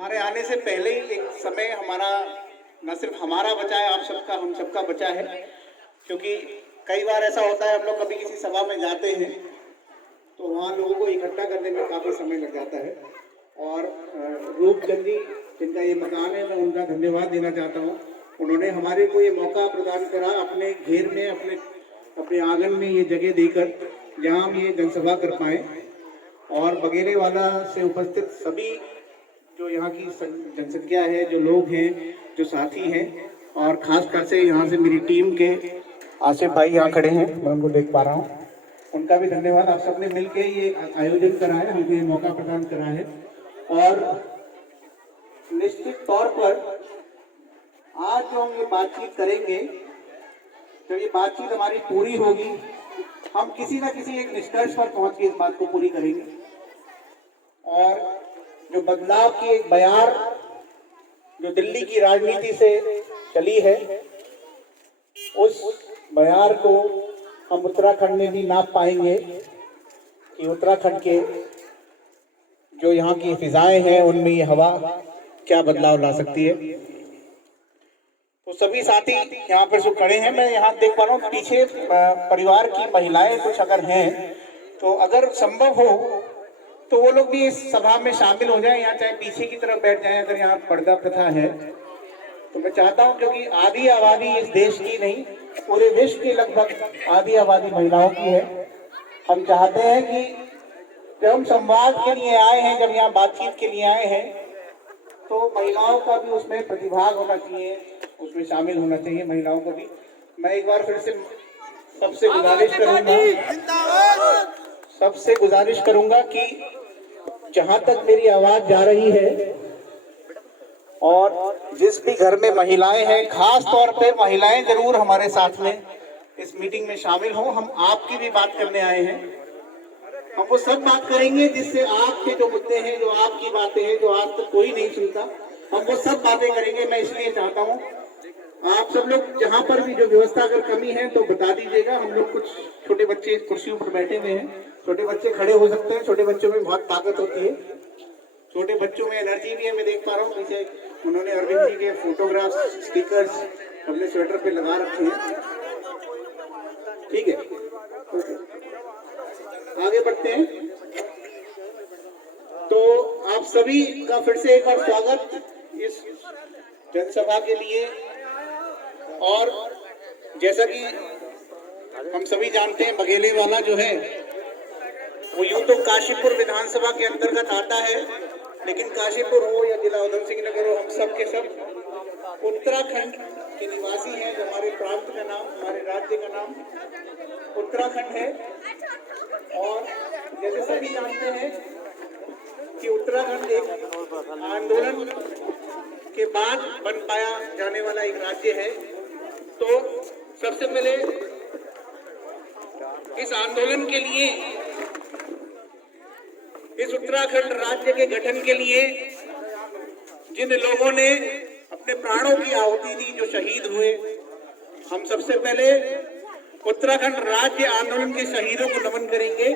हमारे आने से पहले ही एक समय हमारा न सिर्फ हमारा बचा है, आप सबका, हम सबका बचा है। क्योंकि कई बार ऐसा होता है, हम लोग कभी किसी सभा में जाते हैं तो वहाँ लोगों को इकट्ठा करने में काफ़ी समय लग जाता है। और रूपचंद जी, जिनका ये मकान है, मैं उनका धन्यवाद देना चाहता हूँ। उन्होंने हमारे को ये मौका प्रदान करा अपने घेर में, अपने आंगन में ये जगह देकर, जहाँ हम ये जनसभा कर पाए। और बगेरे वाला से उपस्थित सभी जो यहाँ की जनसंख्या है, जो लोग हैं, जो साथी हैं, और खास कर से यहाँ से मेरी टीम के आसिफ भाई यहाँ खड़े हैं, मैं उनको देख पा रहा हूँ, उनका भी धन्यवाद। आप सबने मिलकर ये आयोजन करा है, हमको ये मौका प्रदान करा है। और निश्चित तौर पर आज जो हम ये बातचीत करेंगे, जब ये बातचीत हमारी पूरी होगी, हम किसी न किसी एक निष्कर्ष पर पहुंच के इस बात को पूरी करेंगे। और जो बदलाव की एक बयार जो दिल्ली की राजनीति से चली है, उस बयार को हम उत्तराखंड में भी नाप पाएंगे कि उत्तराखंड के जो यहाँ की फिजाएं हैं, उनमें ये हवा क्या बदलाव ला सकती है। तो सभी साथी यहाँ पर जो खड़े हैं, मैं यहाँ देख पा रहा हूँ पीछे परिवार की महिलाएं कुछ अगर हैं, तो अगर संभव हो तो वो लोग भी इस सभा में शामिल हो जाएं, या चाहे पीछे की तरफ बैठ जाएं अगर यहाँ पर्दा प्रथा है। तो मैं चाहता हूँ, क्योंकि आधी आबादी इस देश की नहीं, पूरे विश्व की लगभग आधी आबादी महिलाओं की है। हम चाहते हैं कि जब हम संवाद के लिए आए हैं, जब यहाँ बातचीत के लिए आए हैं, तो महिलाओं का भी उसमें प्रतिभाग होना चाहिए, उसमें शामिल होना चाहिए महिलाओं को भी। मैं एक बार फिर से सबसे गुजारिश करूंगा कि जहां तक मेरी आवाज जा रही है, और जिस भी घर में महिलाएं हैं, खास तौर पे महिलाएं जरूर हमारे साथ में इस मीटिंग में शामिल हो। हम आपकी भी बात करने आए हैं, हम वो सब बात करेंगे जिससे आपके जो मुद्दे हैं, जो आपकी बातें हैं, जो आज तक कोई नहीं सुनता, हम वो सब बातें करेंगे। मैं इसलिए चाहता हूँ आप सब लोग जहाँ पर भी जो व्यवस्था अगर कमी है तो बता दीजिएगा। हम लोग कुछ छोटे बच्चे कुर्सियों पर बैठे हुए हैं, छोटे बच्चे खड़े हो सकते हैं, छोटे बच्चों में बहुत ताकत होती है, छोटे बच्चों में एनर्जी भी है। मैं देख पा रहा हूँ पीछे उन्होंने अरविंद जी के फोटोग्राफ्स, स्टिकर्स अपने स्वेटर पे लगा रखे हैं। ठीक है, आगे बढ़ते हैं। तो आप सभी का फिर से एक बार स्वागत इस जनसभा के लिए। और जैसा कि हम सभी जानते हैं, बघेले वाला जो है वो यूं तो काशीपुर विधानसभा के अंतर्गत आता है, लेकिन काशीपुर हो या जिला उधम सिंह नगर हो, हम सब के सब उत्तराखंड के निवासी हैं। जो हमारे प्रांत का नाम, हमारे राज्य का नाम उत्तराखंड है। और जैसे सभी जानते हैं कि उत्तराखंड एक आंदोलन के बाद बन पाया जाने वाला एक राज्य है। तो सबसे पहले इस आंदोलन के लिए, इस उत्तराखंड राज्य के गठन के लिए जिन लोगों ने अपने प्राणों की आहुति दी, जो शहीद हुए, हम सबसे पहले उत्तराखंड राज्य आंदोलन के शहीदों को नमन करेंगे।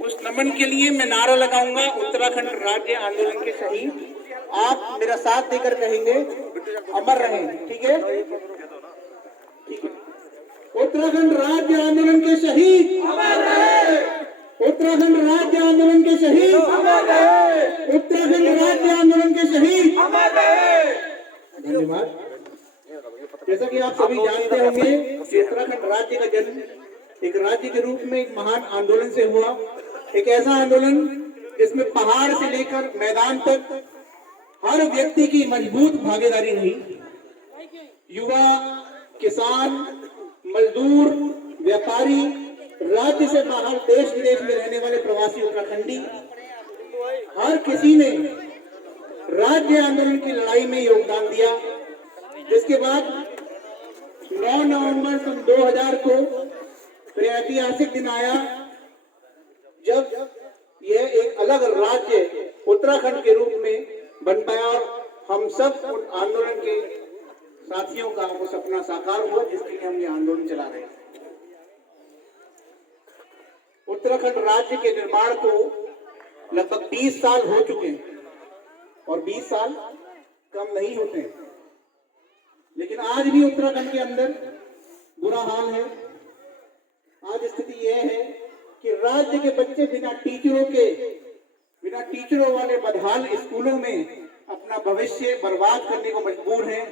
उस नमन के लिए मैं नारा लगाऊंगा, उत्तराखंड राज्य आंदोलन के शहीद। आप मेरा साथ देकर कहेंगे, अमर रहें। ठीक है, ठीक है। उत्तराखंड राज्य आंदोलन के शहीद अमर रहे, उत्तराखंड राज्य आंदोलन के शहीद अमर रहे, उत्तराखंड राज्य आंदोलन के शहीद अमर रहे। धन्यवाद। जैसा कि आप सभी जानते होंगे कि उत्तराखंड राज्य का जन्म एक राज्य के रूप में एक महान आंदोलन से हुआ। एक ऐसा आंदोलन जिसमें पहाड़ से लेकर मैदान तक हर व्यक्ति की मजबूत भागीदारी रही। युवा, किसान, मजदूर, व्यापारी, राज्य से बाहर देश विदेश में रहने वाले प्रवासी उत्तराखंडी, हर किसी ने राज्य आंदोलन की लड़ाई में योगदान दिया। जिसके बाद 9 नवंबर सन 2000 को तो ऐतिहासिक दिन आया जब यह एक अलग राज्य उत्तराखंड के रूप में बन पाया, और हम सब उन आंदोलन के साथियों का वो सपना साकार हुआ जिसके लिए हम ये आंदोलन चला रहे हैं। उत्तराखंड राज्य के निर्माण को लगभग 20 साल हो चुके हैं। और 20 साल कम नहीं होते। लेकिन आज भी उत्तराखंड के अंदर बुरा हाल है। आज स्थिति यह है कि राज्य के बच्चे बिना टीचरों वाले बदहाल स्कूलों में अपना भविष्य बर्बाद करने को मजबूर हैं।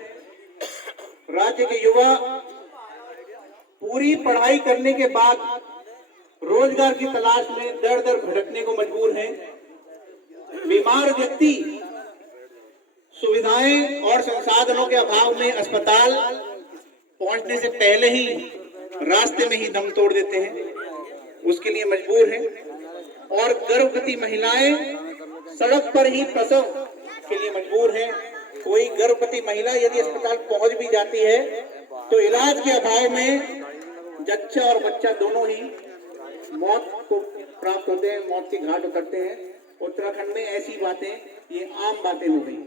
राज्य के युवा पूरी पढ़ाई करने के बाद रोजगार की तलाश में दर दर भटकने को मजबूर हैं। बीमार व्यक्ति सुविधाएं और संसाधनों के अभाव में अस्पताल पहुंचने से पहले ही रास्ते में ही दम तोड़ देते हैं, उसके लिए मजबूर हैं। और गर्भवती महिलाएं सड़क पर ही प्रसव के लिए मजबूर हैं। कोई गर्भवती महिला यदि अस्पताल पहुंच भी जाती है तो इलाज के अभाव में जच्चा और बच्चा दोनों ही मौत को प्राप्त होते हैं, मौत के घाट उतरते हैं। उत्तराखंड में ऐसी बातें ये आम बातें हो गई।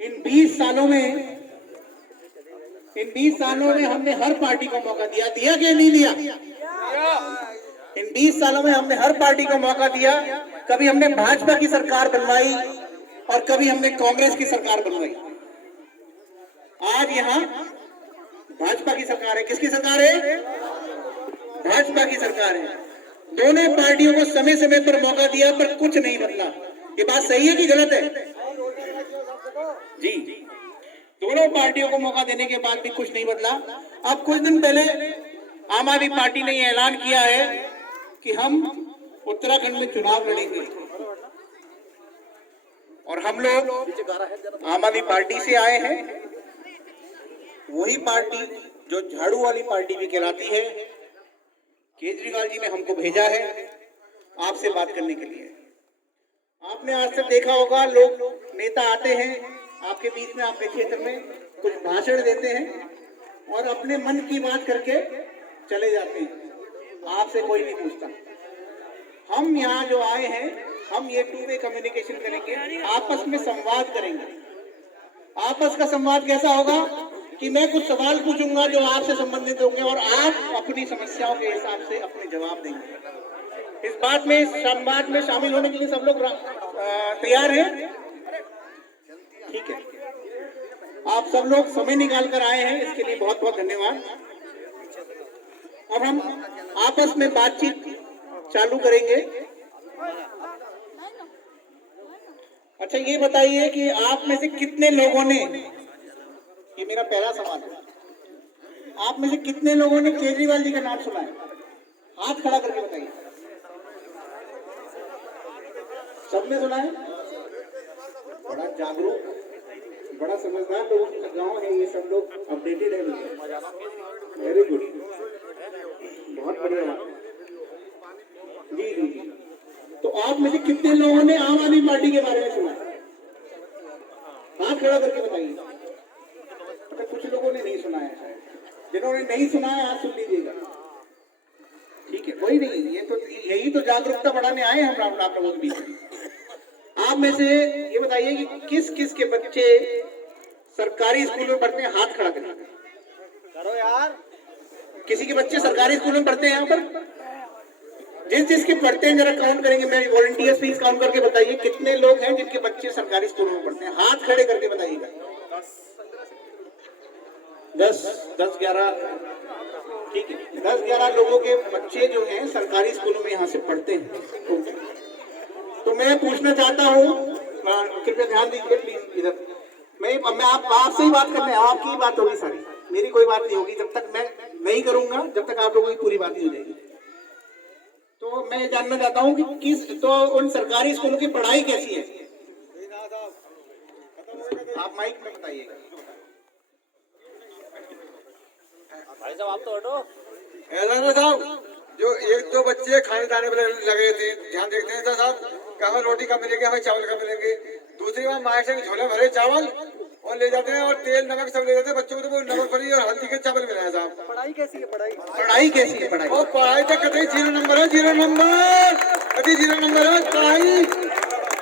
इन 20 सालों में हमने हर पार्टी को मौका दिया कि नहीं दिया? इन 20 सालों में हमने हर पार्टी को मौका दिया। कभी हमने भाजपा की सरकार बनवाई और कभी हमने कांग्रेस की सरकार बनवाई। आज यहाँ भाजपा की सरकार है। किसकी सरकार है? भाजपा की सरकार है। दोनों पार्टियों को समय समय पर मौका दिया पर कुछ नहीं बदला। ये बात सही है कि गलत है? जी, दोनों पार्टियों को मौका देने के बाद भी कुछ नहीं बदला। अब कुछ दिन पहले आम आदमी पार्टी ने यह ऐलान किया है कि हम उत्तराखंड में चुनाव लड़ेंगे और हम लोग आम आदमी पार्टी से आए हैं, वही पार्टी जो झाड़ू वाली पार्टी भी कहलाती है। केजरीवाल जी ने हमको भेजा है आपसे बात करने के लिए। आपने आज तक देखा होगा, लोग नेता आते हैं आपके बीच में, आपके क्षेत्र में कुछ भाषण देते हैं और अपने मन की बात करके चले जाते हैं, आपसे कोई नहीं पूछता। हम यहाँ जो आए हैं, हम ये 2 वे कम्युनिकेशन करेंगे, आपस में संवाद करेंगे। आपस का संवाद कैसा होगा कि मैं कुछ सवाल पूछूंगा जो आपसे संबंधित होंगे और आप अपनी समस्याओं के हिसाब से अपने जवाब देंगे। इस बात में, संवाद में शामिल होने के लिए सब लोग तैयार हैं? ठीक है, आप सब लोग समय निकाल कर आए हैं, इसके लिए बहुत बहुत धन्यवाद। अब हम आपस में बातचीत चालू करेंगे। अच्छा, ये बताइए कि आप में से कितने लोगों ने, ये मेरा पहला सवाल है, आप में से कितने लोगों ने केजरीवाल जी का नाम सुना है? हाथ खड़ा करके बताइए। सबने सुना है? बड़ा जागरूक, बड़ा समझदार लोगों का गांव है ये, सब लोग अपडेटेड है। वेरी गुड, बहुत बढ़िया बात। जी जी जी। तो आप में से कितने लोगों ने आम आदमी पार्टी के बारे में सुना है? हाथ खड़ा करके बताइए। तो कुछ लोगों ने नहीं सुना है, जिन्होंने नहीं सुना है हाथ सुन लीजिएगा। ठीक है, कोई नहीं, ये तो यही तो जागरूकता बढ़ाने आए हैं हम आप लोगों के बीच। आप में से ये बताइए कि किस किस के बच्चे सरकारी स्कूल में पढ़ते हैं? हाथ खड़ा करो यार। किसी के बच्चे सरकारी स्कूल में पढ़ते हैं यहाँ पर? जिसके पढ़ते हैं जरा काउंट करेंगे, मैं वॉलंटियर्स प्लीज काउंट करके बताइए कितने लोग हैं जिनके बच्चे सरकारी स्कूलों में पढ़ते हैं। हाथ खड़े करके बताइएगा। 10, 11, ठीक है, 10, 11 लोगों के बच्चे जो हैं सरकारी स्कूलों में यहाँ से पढ़ते हैं। तो मैं पूछना चाहता हूँ, कृपया ध्यान दीजिए प्लीज इधर। मैं आपसे ही बात करने, आपकी ही बात होगी सारी, मेरी कोई बात नहीं होगी। जब तक मैं नहीं करूंगा, जब तक आप लोगों की पूरी बात नहीं हो जाएगी। तो मैं जानना चाहता हूँ कि उन सरकारी स्कूलों की पढ़ाई कैसी है? आप माइक में बताइएगा। भाई साहब आप तो हटो। ऐसा साहब, जो 1-2 बच्चे खाने दाने में लगे थे, ध्यान देखते हैं साहब कि हमें रोटी कब मिलेगी, हमें चावल कब मिलेंगे। दूसरी बार मार से झोले भरे चावल और ले जाते हैं, और तेल नमक सब ले जाते हैं। बच्चों को तो नमक भरी और हल्दी के चावल मिला है साहब। पढ़ाई कैसी है? पढ़ाई कैसी है? और पढ़ाई तो कतई 0 नंबर है, 0 नंबर, कतई 0 नंबर है पढ़ाई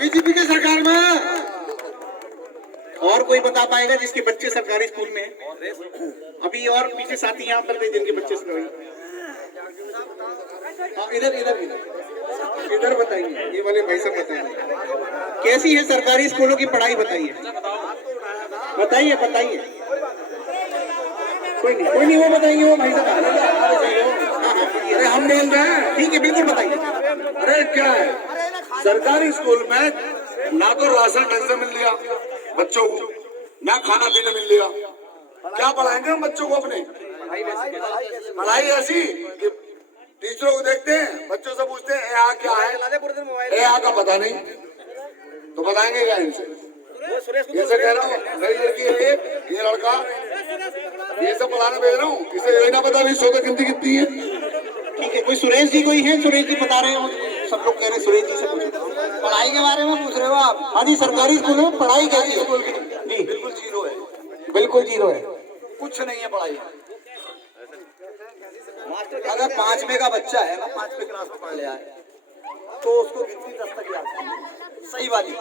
बीजेपी की सरकार में। और कोई बता पाएगा जिसके बच्चे सरकारी स्कूल में हैं? अभी और पीछे साथी यहाँ पर थे जिनके बच्चे सरकारी। हाँ, इधर इधर इधर इधर बताइए, ये वाले भाई साहब बताइए कैसी है सरकारी स्कूलों की पढ़ाई, बताइए बताइए बताइए। कोई नहीं वो बताएंगे, वो भाई साहब। अरे हम बोल रहे हैं। ठीक है, बिल्कुल बताइए। अरे क्या है, सरकारी स्कूल में ना तो राशन ढंग से मिल लिया बच्चों को, ना खाना पीना मिल लिया, क्या पढ़ाएंगे हम बच्चों को अपने? पढ़ाई ऐसी कि टीचरों को देखते हैं, बच्चों से पूछते हैं यहाँ क्या है, यहाँ का पता नहीं, तो बताएंगे क्या इनसे? जैसे कह रहा हूँ मेरी लड़की है, ये लड़का, ये सब पढ़ाने भेज रहा हूँ, इसे यही ना पता भी 100 तक गिनती कितनी है। ठीक है, कोई सुरेश जी कोई है? सुरेश जी बता रहे हो, सब लोग कह रहे हैं सुरेश जी से पूछो। पढ़ाई के बारे में पूछ रहे हो आप? हाँ जी, सरकारी स्कूल में पढ़ाई कैसी है? स्कूल की जी बिल्कुल जीरो है, बिल्कुल जीरो है, कुछ नहीं है पढ़ाई। अगर 5वीं का बच्चा है ना, 5वीं क्लास में पढ़ लिया है, तो उसको गिनती 10 तक याद है, सही वाली।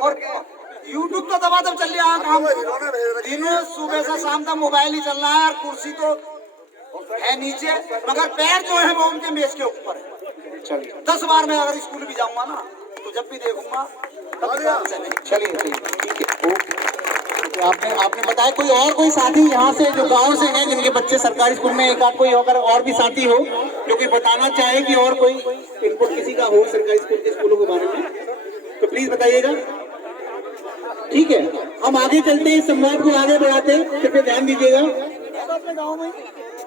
और यूट्यूब तो दबा दब चल रहा है, काम दिनों सुबह से शाम तक मोबाइल ही चल रहा है, और कुर्सी तो है नीचे, मगर पैर जो है वो उनके मेज के ऊपर है। चलिए 10 बार मैं अगर स्कूल भी जाऊंगा ना, तो जब भी देखूंगा चलिए ठीक है, ओके। तो आपने बताया कोई और कोई साथी यहाँ से जो गांव से हैं जिनके बच्चे सरकारी स्कूल में, एक आध कोई अगर और भी साथी हो जो कि बताना चाहे कि और कोई इनपुट किसी का हो सरकारी स्कूल के स्कूलों के बारे में, तो प्लीज बताइएगा। ठीक है, हम आगे चलते हैं, इस संवाद को आगे बढ़ाते हैं, कृपया ध्यान दीजिएगा।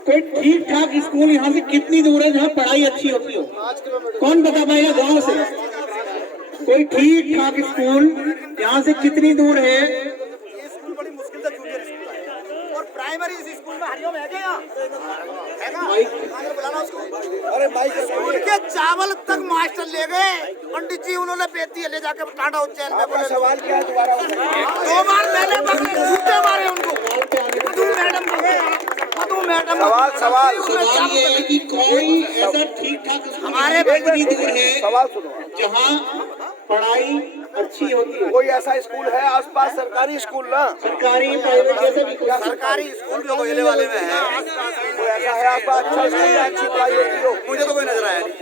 कोई ठीक ठाक स्कूल यहाँ से कितनी दूर है जहाँ पढ़ाई अच्छी होती हो? कौन बता पाएगा गाँव से? कोई ठीक ठाक स्कूल यहाँ से कितनी दूर है? बड़ी मुश्किल से जूनियर स्कूल है, और प्राइमरी स्कूल में हरिओम है क्या? है ना? बुलाना उसको। अरे भाई स्कूल के चावल तक मास्टर ले गए पंडित जी, उन्होंने बेचती ले जाकर टाटा उज्जैन में। आपका सवाल क्या है दोबारा? 2 बार मैंने झूठे मारे उनको, मैडम सवाल ये है कि कोई ऐसा ठीक ठाक हमारे कितनी दूर है सवाल सुनो, जहाँ पढ़ाई अच्छी होती है? कोई ऐसा स्कूल है आसपास, सरकारी स्कूल ना, सरकारी प्राइवेट जैसे भी कोई सरकारी स्कूल जो कोयले वाले में है, कोई ऐसा है आसपास अच्छा स्कूल है, अच्छी पढ़ाई होती हो? मुझे तो कोई नजर आया नहीं।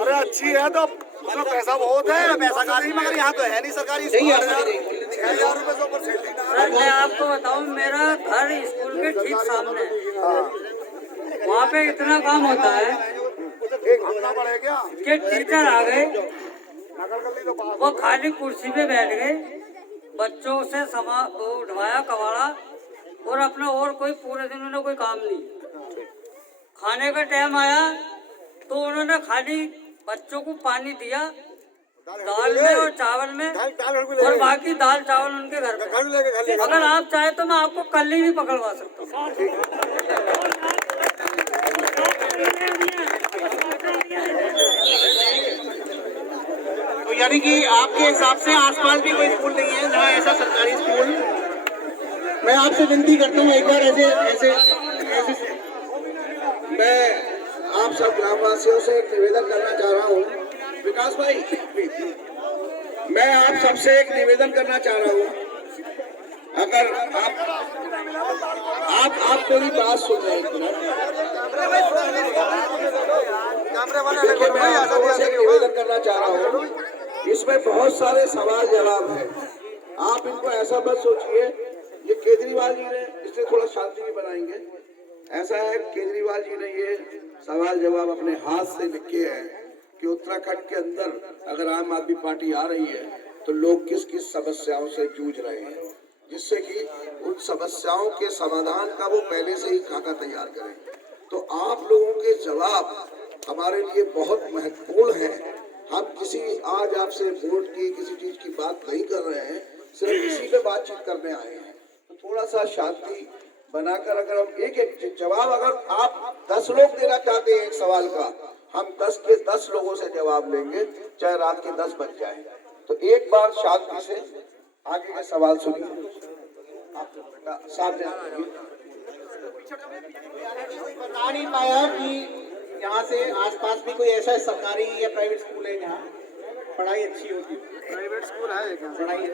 अरे अच्छी है तो उसमें पैसा बहुत है, पैसा का नहीं, मगर यहाँ तो है नहीं सरकारी नहीं स्कूल। है। 6000 रुपए से ऊपर सैलरी ना। मैं आपको बताऊं, मेरा घर स्कूल के ठीक सामने है। वहाँ पे इतना काम होता है एक घंटा पड़े क्या? कि टीचर आ गए, नगर गली तो पास। वो खाली कुर्सी पे बैठ गए, बच्चों से उठवाया कबाड़ा, और अपना और कोई पूरे दिन उन्होंने कोई काम नहीं। खाने का टाइम आया तो उन्होंने खाली बच्चों को पानी दिया, दाल में और चावल में, और बाकी दाल चावल उनके घर में। अगर आप चाहे तो मैं आपको कल ही भी पकड़वा सकता हूँ। तो यानी कि आपके हिसाब से आसपास भी कोई स्कूल नहीं है जहाँ ऐसा सरकारी स्कूल? मैं आपसे विनती करता हूँ एक बार ऐसे मैं आप सब ग्रामवासियों से एक निवेदन करना चाह रहा हूँ, विकास भाई, मैं आप सबसे एक निवेदन करना चाह रहा हूँ, अगर आप कोई बात सुन रहे हैं, देखिए मैं आप लोगों से एक निवेदन करना चाह रहा हूँ, इसमें बहुत सारे सवाल जवाब हैं, आप इनको ऐसा मत सोचिए ये केजरीवाल जी ने इससे थोड़ा शांति भी बनाएंगे। ऐसा है, केजरीवाल जी ने ये सवाल जवाब अपने हाथ से लिखे हैं कि उत्तराखंड के अंदर अगर आम आदमी पार्टी आ रही है तो लोग किस किस समस्याओं से जूझ रहे हैं, जिससे कि उन समस्याओं के समाधान का वो पहले से ही खाका तैयार करें। तो आप लोगों के जवाब हमारे लिए बहुत महत्वपूर्ण है। हम किसी आज आपसे वोट की किसी चीज की बात नहीं कर रहे हैं, सिर्फ इसी पे बातचीत करने आए हैं। तो थोड़ा सा शांति बनाकर अगर हम एक एक जवाब, अगर आप 10 लोग देना चाहते हैं एक सवाल का, हम 10 के 10 लोगों से जवाब लेंगे, चाहे रात के 10 बज जाए। तो एक बार शांति से आगे के सवाल सुनिए। आप बेटा सामने बता नहीं पाया कि यहाँ से आसपास भी कोई ऐसा सरकारी या प्राइवेट स्कूल है जहाँ पढ़ाई अच्छी होती है? प्राइवेट स्कूल है क्या? पढ़ाई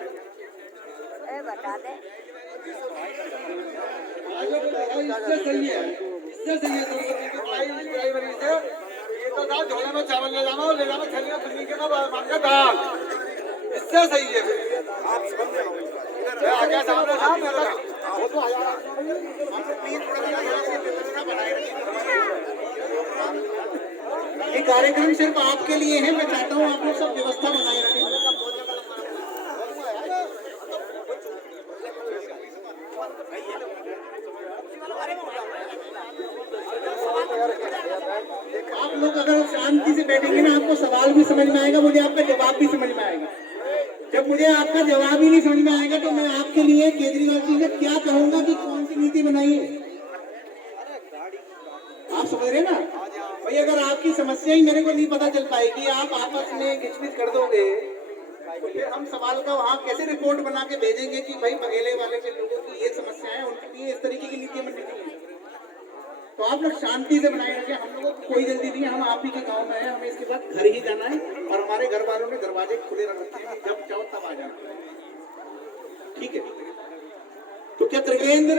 बता दे। इससे सही है, इससे सही है। प्राइमरी से ये तो साहब झोले में चावल ले जाना और ले जाना थैली में पनीर के मार के दाल, इससे सही है। मैं आगे सामने था मेरा वो तो ये कार्यक्रम सिर्फ आपके लिए है। मैं चाहता हूँ आप लोग सब व्यवस्था बनाए रखें। आप लोग अगर शांति से बैठेंगे ना, आपको सवाल भी समझ में आएगा, मुझे आपका जवाब भी समझ में आएगा। जब मुझे आपका जवाब ही नहीं समझ में आएगा तो मैं आपके लिए केजरीवाल जी से क्या कहूंगा कि कौन सी नीति बनाई है। आप समझ रहे ना भाई? अगर आपकी समस्या ही मेरे को नहीं पता चल पाएगी, आप आपस में घिचपिच कर दोगे, तो फिर हम सवाल का वहाँ कैसे रिपोर्ट बना के भेजेंगे कि भाई बघेले वाले के लोगों की ये समस्या है, उनके लिए इस तरीके की नीतियां बननी चाहिए। तो आप लोग शांति से बनाए रखें। हम लोगों को कोई जल्दी नहीं है, हम आप ही के गांव में है, हमें इसके बाद घर ही जाना है और हमारे घर वालों ने दरवाजे खुले रख रखे हैं, जब चाहो तब आ जाना। ठीक है? तो क्या त्रिवेंद्र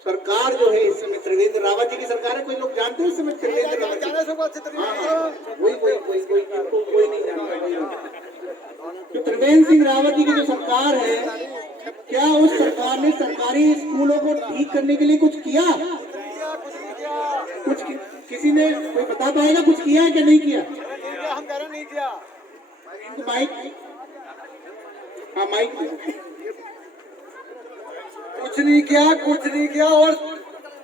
सरकार जो है इस समय त्रिवेंद्र रावत जी की सरकार है? कोई लोग जानते हैं इस समय त्रिवेंद्र रावत जी? कोई नहीं जानता। तो त्रिवेंद्र सिंह रावत जी की जो सरकार है, क्या उस सरकार ने सरकारी स्कूलों को ठीक करने के लिए कुछ किया? कुछ किसी ने कोई बता पाएगा कुछ किया है क्या नहीं किया? हम कह रहे नहीं किया। इनको माइक, हाँ माइक। कुछ नहीं किया और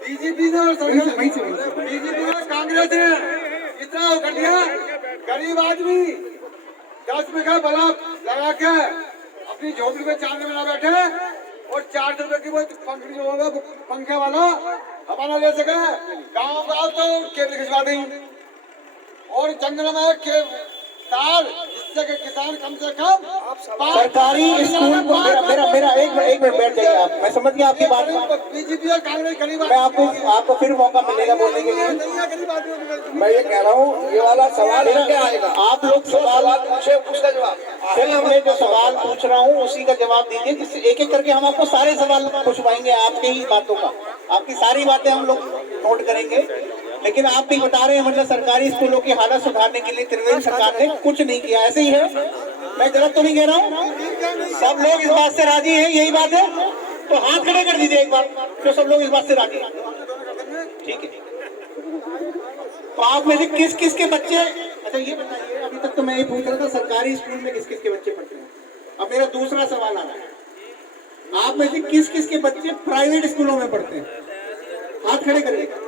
बीजेपी ने और बीजेपी ने कांग्रेस ने इतना कर दिया। गरीब आदमी 10 बीघा बल्ब लगा के अपनी झोपड़ी में चांद में ना बैठे और 400 रुपए की वो पंखी जो होगा पंखे वाला हमारा ले सके, गाँव तो केबल खिंचवा देंगे और जंगल में तार, जिससे कि किसान कम से कम सरकारी स्कूल को मेरा एक मिनट बैठ जाइए आप। मैं समझ गया आपकी बात। बीजेपी और कांग्रेस गरीब मैं आपको फिर मौका मिलेगा बोलने के लिए। मैं ये कह रहा हूँ, ये वाला सवाल क्या आएगा? आप लोग सवाल पूछे, उसका जवाब फिर मैं जो सवाल पूछ रहा हूँ उसी का जवाब दीजिए, जिससे एक एक करके हम आपको सारे सवाल पूछवाएंगे आपके ही बातों का। आपकी सारी बातें हम लोग नोट करेंगे, लेकिन आप भी बता रहे हैं मतलब सरकारी स्कूलों की हालत सुधारने के लिए त्रिवेंद्र सरकार ने कुछ नहीं किया। ऐसे ही है? मैं गलत तो नहीं कह रहा हूँ? सब लोग इस बात से राजी हैं? यही बात है तो हाथ खड़े कर दीजिए एक बार, तो सब लोग इस बात से राजी हैं। ठीक है, तो आप में से किस किस के बच्चे, अच्छा ये बताइए, अभी तक तो मैं ये पूछ रहा था सरकारी स्कूल में किस किस के बच्चे पढ़ते हैं। अब मेरा दूसरा सवाल आ रहा है, आप में से किस किस के बच्चे प्राइवेट स्कूलों में पढ़ते हैं? हाथ खड़े करिएगा।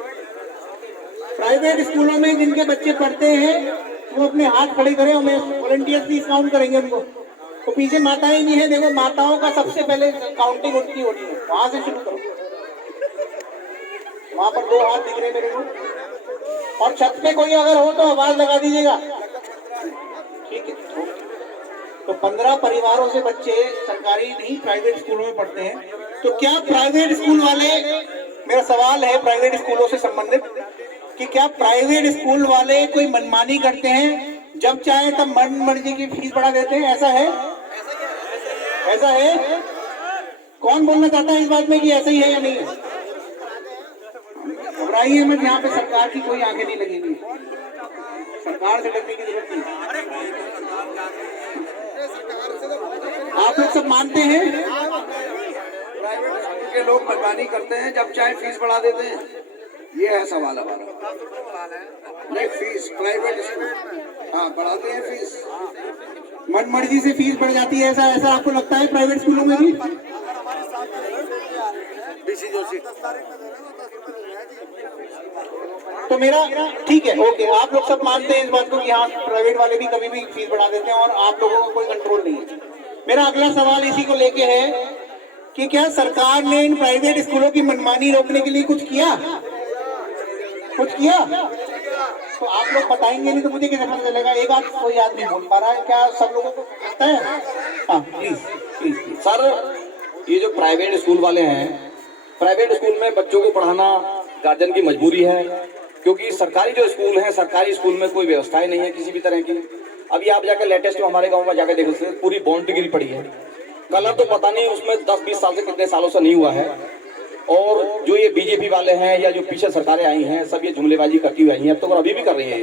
प्राइवेट स्कूलों में जिनके बच्चे पढ़ते हैं वो अपने हाथ खड़े करें, हमें वॉलंटियर्स काउंट करेंगे उनको। तो पीछे माताएं नहीं है, देखो माताओं का सबसे पहले काउंटिंग उनकी होनी है, वहां से शुरू करो। वहां पर 2 हाथ दिख रहे मेरे को, और छत पे कोई अगर हो तो आवाज लगा दीजिएगा। ठीक है, तो 15 परिवारों से बच्चे सरकारी नहीं प्राइवेट स्कूलों में पढ़ते हैं। तो क्या प्राइवेट स्कूल वाले, मेरा सवाल है प्राइवेट स्कूलों से संबंधित, कि क्या प्राइवेट स्कूल वाले कोई मनमानी करते हैं, जब चाहे तब मन मर्जी की फीस बढ़ा देते हैं? ऐसा है? ऐसा है? कौन बोलना चाहता है इस बात में कि ऐसा ही है या नहीं है? घबराइए मत, यहाँ पे सरकार की कोई आंखें नहीं लगेगी, सरकार से डरने की जरूरत नहीं। आप लोग सब मानते हैं प्राइवेट स्कूल के लोग मनमानी करते हैं, जब चाहे फीस बढ़ा देते हैं? ये है सवाल हमारा। नहीं, फीस प्राइवेट स्कूल हाँ बढ़ाते हैं फीस, मन मर्जी से फीस बढ़ जाती है, ऐसा आपको लगता है प्राइवेट स्कूलों में भी? तो मेरा ठीक है, ओके, आप लोग सब मानते हैं इस बात को कि हाँ प्राइवेट वाले भी कभी भी फीस बढ़ा देते हैं और आप लोगों को कोई कंट्रोल नहीं है। मेरा अगला सवाल इसी को लेके है कि क्या सरकार ने इन प्राइवेट स्कूलों की मनमानी रोकने के लिए कुछ किया? कुछ किया? तो आप लोग बताएंगे नहीं तो मुझे कैसे पता चलेगा? एक बात कोई आदमी बोल पा रहा है, क्या सब लोगों को पता है? हाँ प्लीज प्लीज। सर, ये जो प्राइवेट स्कूल वाले हैं, प्राइवेट स्कूल में बच्चों को पढ़ाना गार्जियन की मजबूरी है, क्योंकि सरकारी जो स्कूल है, सरकारी स्कूल में कोई व्यवस्था ही नहीं है किसी भी तरह की। अभी आप जाकर लेटेस्ट हमारे गांव में जाकर देख सकते हैं, पूरी बाउंड्री गिरी पड़ी है, कलर तो पता नहीं उसमें 10-20 साल से कितने सालों से नहीं हुआ है। और जो ये बीजेपी वाले हैं या जो पीछे सरकारें आई हैं, सब ये जुमलेबाजी करती हुई आई हैं, अब तो अभी भी कर रही है।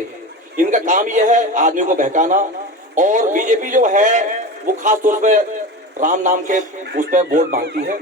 इनका काम यह है आदमी को बहकाना। और बीजेपी जो है वो खास तौर पे राम नाम के उस पर वोट मांगती है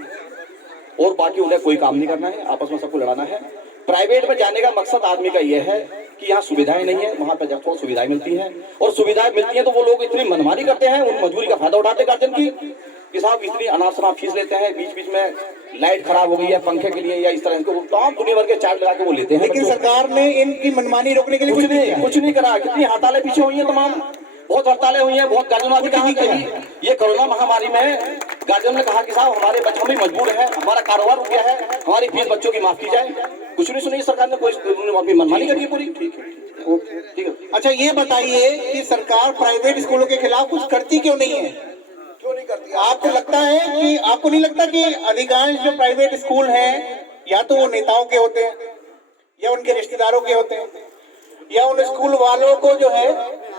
और बाकी उन्हें कोई काम नहीं करना है, आपस में सबको लड़ाना है। प्राइवेट में जाने का मकसद आदमी का यह है कि यहाँ सुविधाएं नहीं है, वहां पर जाकर सुविधाएं मिलती हैं और सुविधाएं मिलती हैं तो वो लोग इतनी मनमानी करते हैं, उन मजबूरी का फायदा उठाते हैं गार्जियन की कि साहब इतनी अनाप शनाप फीस लेते हैं, बीच बीच में लाइट खराब हो गई है पंखे के लिए या इस तरह को तमाम दुनिया भर के चार्ज लगा के वो लेते हैं। लेकिन सरकार ने इनकी मनमानी रोकने के लिए कुछ नहीं करा। कितनी हड़तालें पीछे हुई है, तमाम बहुत हड़तालें हुई हैं, बहुत गार्जियनों ने कहा कि ये कोरोना महामारी में गार्जियन ने कहा कि साहब हमारे बच्चों भी मजबूर है, हमारा कारोबार रुक गया है, हमारी फीस बच्चों की माफ की जाए। कुछ नहीं सुनी सरकार ने, कोई मनमानी करी पूरी। ठीक है। अच्छा ये बताइए कि सरकार प्राइवेट स्कूलों के खिलाफ कुछ करती क्यों नहीं है? क्यों नहीं करती? आपको लगता है कि आपको नहीं लगता कि अधिकांश जो प्राइवेट स्कूल हैं या तो वो नेताओं के होते हैं या उनके रिश्तेदारों के होते हैं या उन स्कूल वालों को जो है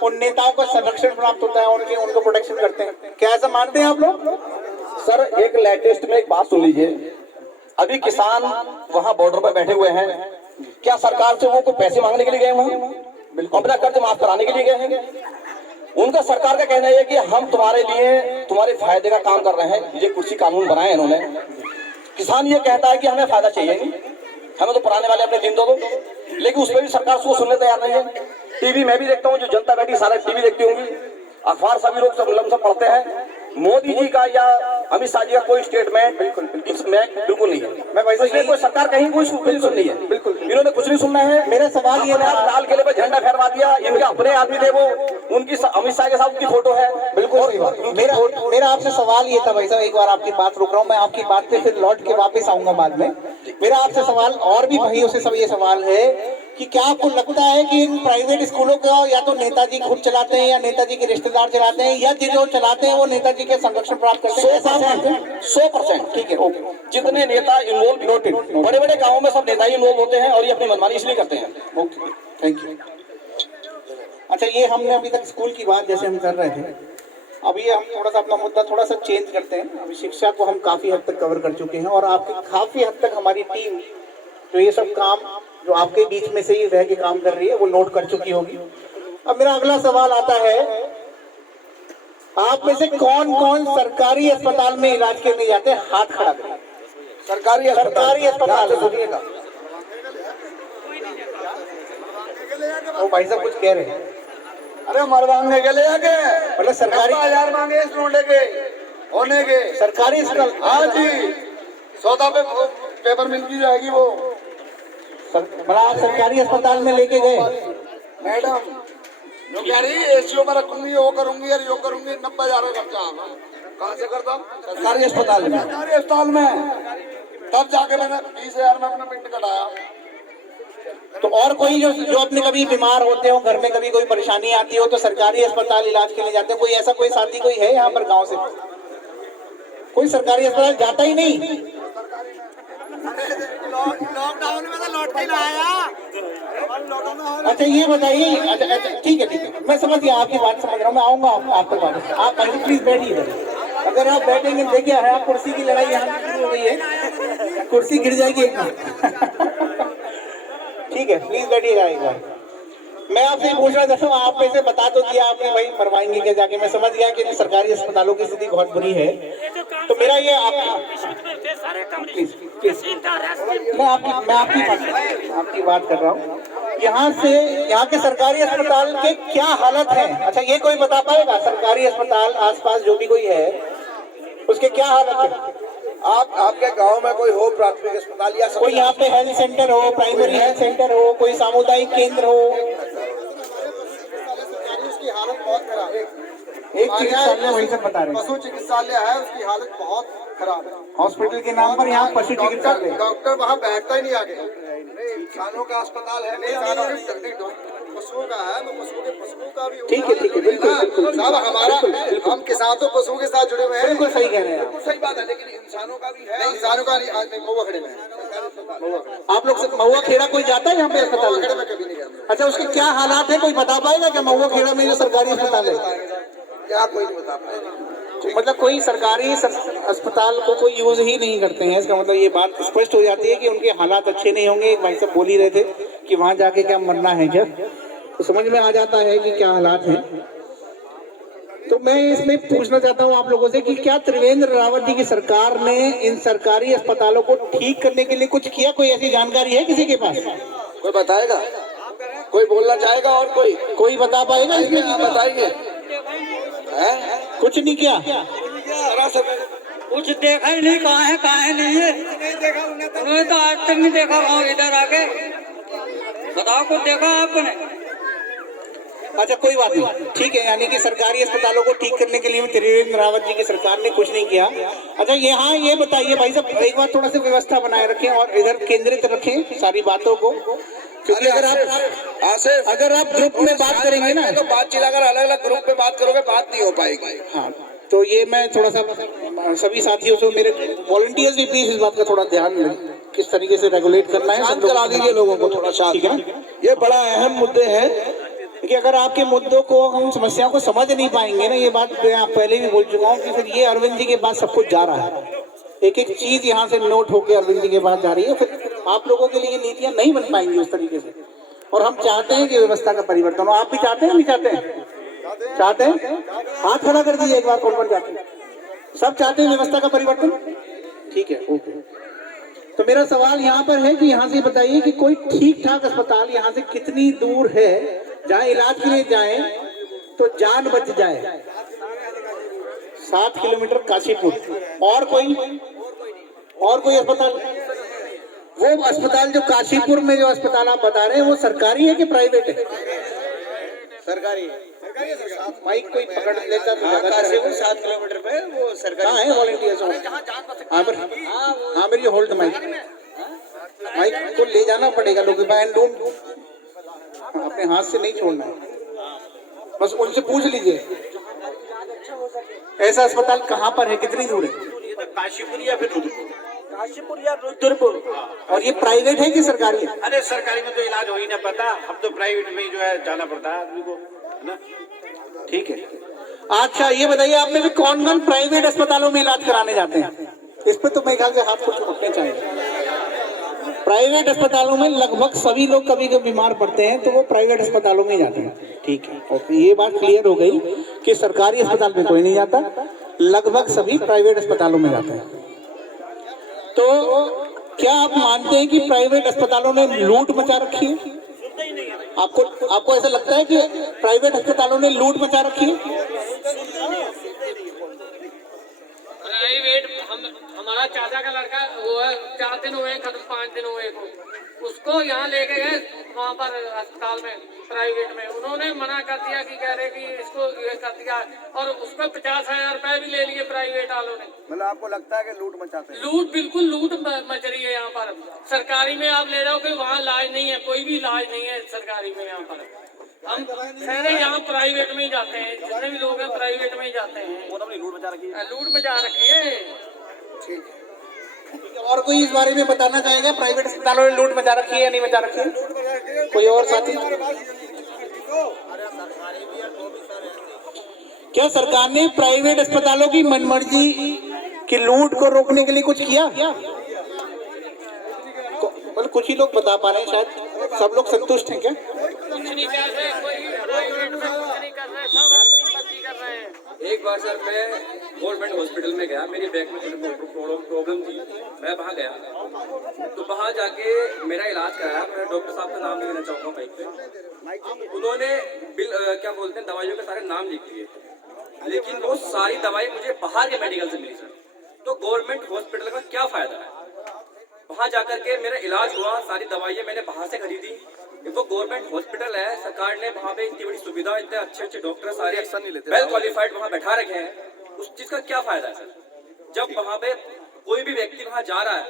उन नेताओं का संरक्षण प्राप्त होता है, उनको प्रोटेक्शन करते हैं? क्या ऐसा मानते हैं आप लोग? सर एक लेटेस्ट में एक बात सुन लीजिए। अभी किसान वहाँ बॉर्डर पर बैठे हुए हैं, क्या सरकार से वो कोई पैसे मांगने के लिए गए वहाँ? बिल्कुल अपना कर्ज माफ कराने के लिए गए हैं। उनका सरकार का कहना है कि हम तुम्हारे लिए तुम्हारे फायदे का काम कर रहे हैं, ये कृषि कानून बनाए इन्होंने। किसान ये कहता है कि हमें फायदा चाहिए नहीं, हमें तो पुराने वाले अपने दिन दो, लेकिन उसमें भी सरकार उसको सुनने तैयार नहीं है। टीवी मैं भी देखता हूँ, जो जनता बैठी सारे टीवी देखती होंगी, अखबार सभी लोग सब लमसम पढ़ते हैं। मोदी जी का या अमित शाह जी का कोई स्टेटमेंट इसमें बिल्कुल नहीं है। मैं वैसे कोई सरकार कहीं कोई सुननी है, बिल्कुल इन्होंने कुछ नहीं सुनना है। मेरा सवाल ये था, लाल किले पे झंडा फहरवा दिया, इनके अपने आदमी थे वो, उनकी अमित शाह के साथ उनकी फोटो है। बिल्कुल सही बात। मेरा आपसे सवाल ये था भाई साहब, एक बार आपकी बात रोक रहा हूँ, मैं आपकी बात पे फिर लौट के वापस आऊंगा बाद में। मेरा आपसे सवाल और भी भाइयों से सब ये सवाल है कि क्या आपको लगता है कि इन प्राइवेट स्कूलों को या तो नेताजी खुद चलाते हैं या नेताजी के रिश्तेदार चलाते हैं या जो चलाते हैं वो नेताजी के संरक्षण प्राप्त करते हैं? 100%। ठीक है, ओके। जितने नेता इन्वॉल्व, बड़े बड़े गाँवों में सब नेता ही इन्वॉल्व होते हैं और ये अपनी मनमानी इसलिए करते हैं। Okay, thank you. अच्छा ये हमने अभी तक स्कूल की बात जैसे हम कर रहे थे, अभी हम थोड़ा सा अपना मुद्दा थोड़ा सा चेंज करते हैं। अभी शिक्षा को हम काफी हद तक कवर कर चुके हैं और आपकी काफी हद तक हमारी टीम तो ये सब काम जो आपके बीच में से ही रह के काम कर रही है वो नोट कर चुकी होगी। अब मेरा अगला सवाल आता है, आप में से कौन कौन सरकारी अस्पताल में इलाज करने जाते हैं? हाथ खड़ा करें। सरकारी अस्पताल से सुनिएगा। वो भाई साहब कुछ कह रहे हैं। अरे मरवाने के लिए आगे मतलब सरकारी 10,000 मांगे इस ढूंढे के होने के सरकारी अस्पताल। हाँ जी, 100 पे पेपर मिल की जाएगी वो। मतलब आप सरकारी अस्पताल में लेके गए? मैडम जो कह रही एसीओ में रखूंगी, वो करूंगी और यो करूंगी, 90,000 का खर्चा आना। कहाँ से करता? सरकारी अस्पताल में। सरकारी अस्पताल में तब जाके मैंने 20,000 में अपना पिंड कटाया। तो और कोई जो अपने कभी बीमार होते हो, घर में कभी कोई परेशानी आती हो तो सरकारी अस्पताल इलाज के लिए जाते हैं? कोई ऐसा कोई साथी कोई है यहाँ पर गांव से? कोई सरकारी अस्पताल जाता ही नहीं? लॉकडाउन में तो लौट के ना आया। अच्छा ये बताइए, अच्छा ठीक है, मैं समझ गया, आपकी बात समझ रहा हूँ, मैं आऊंगा आपके पास। आप प्लीज बैठिए इधर। अगर आप बैठेंगे देखिए है कुर्सी की लड़ाई यहाँ शुरू हो गई है, कुर्सी गिर जाएगी एक ठीक है, प्लीज बैठिएगा एक बार। मैं आपसे पूछ रहा था, आप में से बता तो दिया आपने भाई मरवाएंगे क्या जाके, मैं समझ गया कि सरकारी अस्पतालों की स्थिति बहुत बुरी है। तो मेरा ये मैं आपकी बात कर रहा हूँ। यहाँ के सरकारी अस्पताल के क्या हालत है? अच्छा ये कोई बता पाएगा? सरकारी अस्पताल आसपास जो भी कोई है उसके क्या हालत है? आपके गांव में कोई हो प्राथमिक अस्पताल या कोई यहाँ पे हेल्थ सेंटर हो, प्राइमरी हेल्थ सेंटर हो, कोई सामुदायिक केंद्र हो? उसकी हालत बहुत खराब है। एक चिकित्सालय वही सब बता रहे हैं, पशु चिकित्सालय है, उसकी हालत बहुत खराब है। हॉस्पिटल के नाम पर यहाँ पशु चिकित्सालय। डॉक्टर वहाँ बैठता ही नहीं आगे। इंसानों का अस्पताल है, पशुओं का है, तो पशुओं का भी ठीक है बिल्कुल साहब। हमारा हम किसान तो पशुओं के साथ जुड़े हुए हैं। बिल्कुल सही कह रहे हैं आप। सही बात है, लेकिन इंसानों का भी है। इंसानों का नहीं, आज महुआ खड़े में है। आप लोग महुआ खेड़ा कोई जाता है यहाँ पे अस्पताल खड़े में? में कभी नहीं गया। अच्छा उसके क्या हालात है कोई बता पाएगा क्या? महुआ खेड़ा में जो सरकारी अस्पताल है, यहाँ कोई नहीं बता पाएगा। मतलब कोई सरकारी अस्पताल को कोई यूज ही नहीं करते हैं, इसका मतलब ये बात स्पष्ट हो जाती है कि उनके हालात अच्छे नहीं होंगे। भाई साहब बोल ही रहे थे कि वहाँ जाके क्या मरना है क्या? तो समझ में आ जाता है कि क्या हालात हैं। तो मैं इसमें पूछना चाहता हूं आप लोगों से कि क्या त्रिवेंद्र रावत जी की सरकार ने इन सरकारी अस्पतालों को ठीक करने के लिए कुछ किया? कोई ऐसी जानकारी है किसी के पास? कोई बताएगा? कोई बोलना चाहेगा? और कोई बता पाएगा इसमें? आप बताइए। कुछ नहीं किया? कुछ देखा ही नहीं, कहाँ है नहीं है, उन्होंने तो आज तक नहीं देखा। वहाँ इधर आके बताओ, कुछ देखा आपने? अच्छा कोई बात नहीं, ठीक है। यानी कि सरकारी अस्पतालों को ठीक करने के लिए त्रिवेंद्र रावत जी की सरकार ने कुछ नहीं किया। अच्छा यहाँ ये बताइए भाई साहब, एक बार थोड़ा सा व्यवस्था बनाए रखें और इधर केंद्रित रखें सारी बातों को, क्योंकि अगर आप ग्रुप में बात करेंगे ना तो बातचीत, अगर अलग अलग ग्रुप में बात करोगे बात नहीं हो पाएगी। हाँ, तो ये मैं थोड़ा सा सभी साथियों से, मेरे वॉलंटियर्स भी प्लीज इस बात का थोड़ा ध्यान दें, किस तरीके से रेगुलेट करना है। शांत करा दीजिए लोगों को थोड़ा, शांत। ठीक है, ये बड़ा अहम मुद्दे हैं कि अगर आपके मुद्दों को, हम समस्याओं को समझ नहीं पाएंगे ना, ये बात मैं आप पहले भी बोल चुका हूँ कि फिर ये अरविंद जी के पास सब कुछ जा रहा है, एक एक चीज यहाँ से नोट होकर अरविंद जी के पास जा रही है, फिर आप लोगों के लिए नीतियाँ नहीं बन पाएंगी उस तरीके से। और हम चाहते हैं कि व्यवस्था का परिवर्तन हो। आप भी चाहते हैं? नहीं चाहते हैं? चाहते हैं? हाथ खड़ा कर दीजिए एक बार, कौन चाहते हैं? सब चाहते हैं व्यवस्था का परिवर्तन? ठीक है, ओके। तो मेरा सवाल यहाँ पर है कि यहाँ से बताइए कि कोई ठीक ठाक अस्पताल यहाँ से कितनी दूर है जहाँ इलाज के लिए जाएं तो जान बच जाए? 7 किलोमीटर काशीपुर। और कोई अस्पताल? वो अस्पताल जो काशीपुर में जो अस्पताल आप बता रहे हैं वो सरकारी है कि प्राइवेट है? सरकारी है। माइक कोई पकड़ लेता तो काशीपुर 7 किलोमीटर पे वो सरकारी है। वॉलंटियर्स हाँ, मेरी होल्ड माइक को ले जाना पड़ेगा लोगों को, एंड डोंट, अपने हाथ से नहीं छोड़ना है, बस उनसे पूछ लीजिए ऐसा अस्पताल कहाँ पर है, कितनी दूर है? ये तो काशीपुर या फिर रुद्रपुर? काशीपुर या रुद्रपुर। और ये प्राइवेट है कि सरकारी है? अरे सरकारी में तो इलाज हो ही ना पाता, अब तो प्राइवेट में जो है जाना पड़ता है आदमी को, है ना? ठीक है। अच्छा ये बताइए, आप में भी कौन कौन प्राइवेट अस्पतालों में इलाज कराने जाते हैं? इस पे तो मेरे ख्याल से हाथ कुछ उठने चाहिए। प्राइवेट अस्पतालों में लगभग सभी लोग कभी कभी बीमार पड़ते हैं तो वो प्राइवेट अस्पतालों में जाते हैं। ठीक है, ओके, ये बात क्लियर हो गई कि सरकारी अस्पताल में कोई नहीं जाता, लगभग सभी प्राइवेट अस्पतालों में जाते हैं। तो क्या आप मानते हैं कि प्राइवेट अस्पतालों ने लूट मचा रखी है? आपको ऐसा लगता है कि प्राइवेट अस्पतालों ने लूट मचा रखी है? प्राइवेट, हमारा चाचा का लड़का वो है, 4 दिन हुए खत्म, 5 दिन हुए को, उसको यहाँ लेके गए वहाँ पर अस्पताल में प्राइवेट में, उन्होंने मना कर दिया कि कह रहे कि इसको ये कर दिया, और उसको 50,000 रुपए भी ले लिए प्राइवेट वालों ने। मतलब आपको लगता है कि लूट मचाते हैं? लूट, बिल्कुल लूट मच रही है यहाँ पर। सरकारी में आप ले जाओ कि वहाँ इलाज नहीं है, कोई भी इलाज नहीं है सरकारी में। यहाँ पर हम सारे यहाँ प्राइवेट में ही जाते हैं, जितने भी लोग हैं प्राइवेट में ही जाते हैं। वो तो अपनी लूट मचा रखी है। लूट मचा रखी है। ठीक है, और कोई इस बारे में बताना चाहेगा प्राइवेट अस्पतालों ने लूट मचा रखी है या नहीं मचा रखी है? कोई और साथी? क्या सरकार ने प्राइवेट अस्पतालों की मनमर्जी की लूट को रोकने के लिए कुछ किया? मतलब कुछ ही लोग बता पा रहे हैं, शायद सब लोग संतुष्ट हैं क्या? कुछ नहीं कर रहे, कोई प्राइवेट में कुछ नहीं कर रहे, सब अपनी मर्जी कर रहे हैं। एक बार सर मैं गवर्नमेंट हॉस्पिटल में गया, मेरी बैक में प्रॉब्लम थी, मैं वहाँ गया तो वहाँ जाके मेरा इलाज कराया। मैं डॉक्टर साहब का नाम नहीं लेना चाहूँगा माइक पे। उन्होंने बिल क्या बोलते हैं, दवाइयों के सारे नाम लिख दिए, लेकिन वो सारी दवाई मुझे बाहर के मेडिकल से मिली सर। तो गवर्नमेंट हॉस्पिटल का क्या फायदा है? वहाँ जाकर के मेरा इलाज हुआ, सारी दवाइयाँ मैंने बाहर से खरीदी। वो गवर्नमेंट हॉस्पिटल है, सरकार ने वहाँ पे इतनी बड़ी सुविधा, इतने अच्छे डॉक्टर सारे वेल क्वालिफाइड वहाँ बैठा रखे हैं, उस चीज का क्या फायदा है सर? जब वहाँ पे कोई भी व्यक्ति वहाँ जा रहा है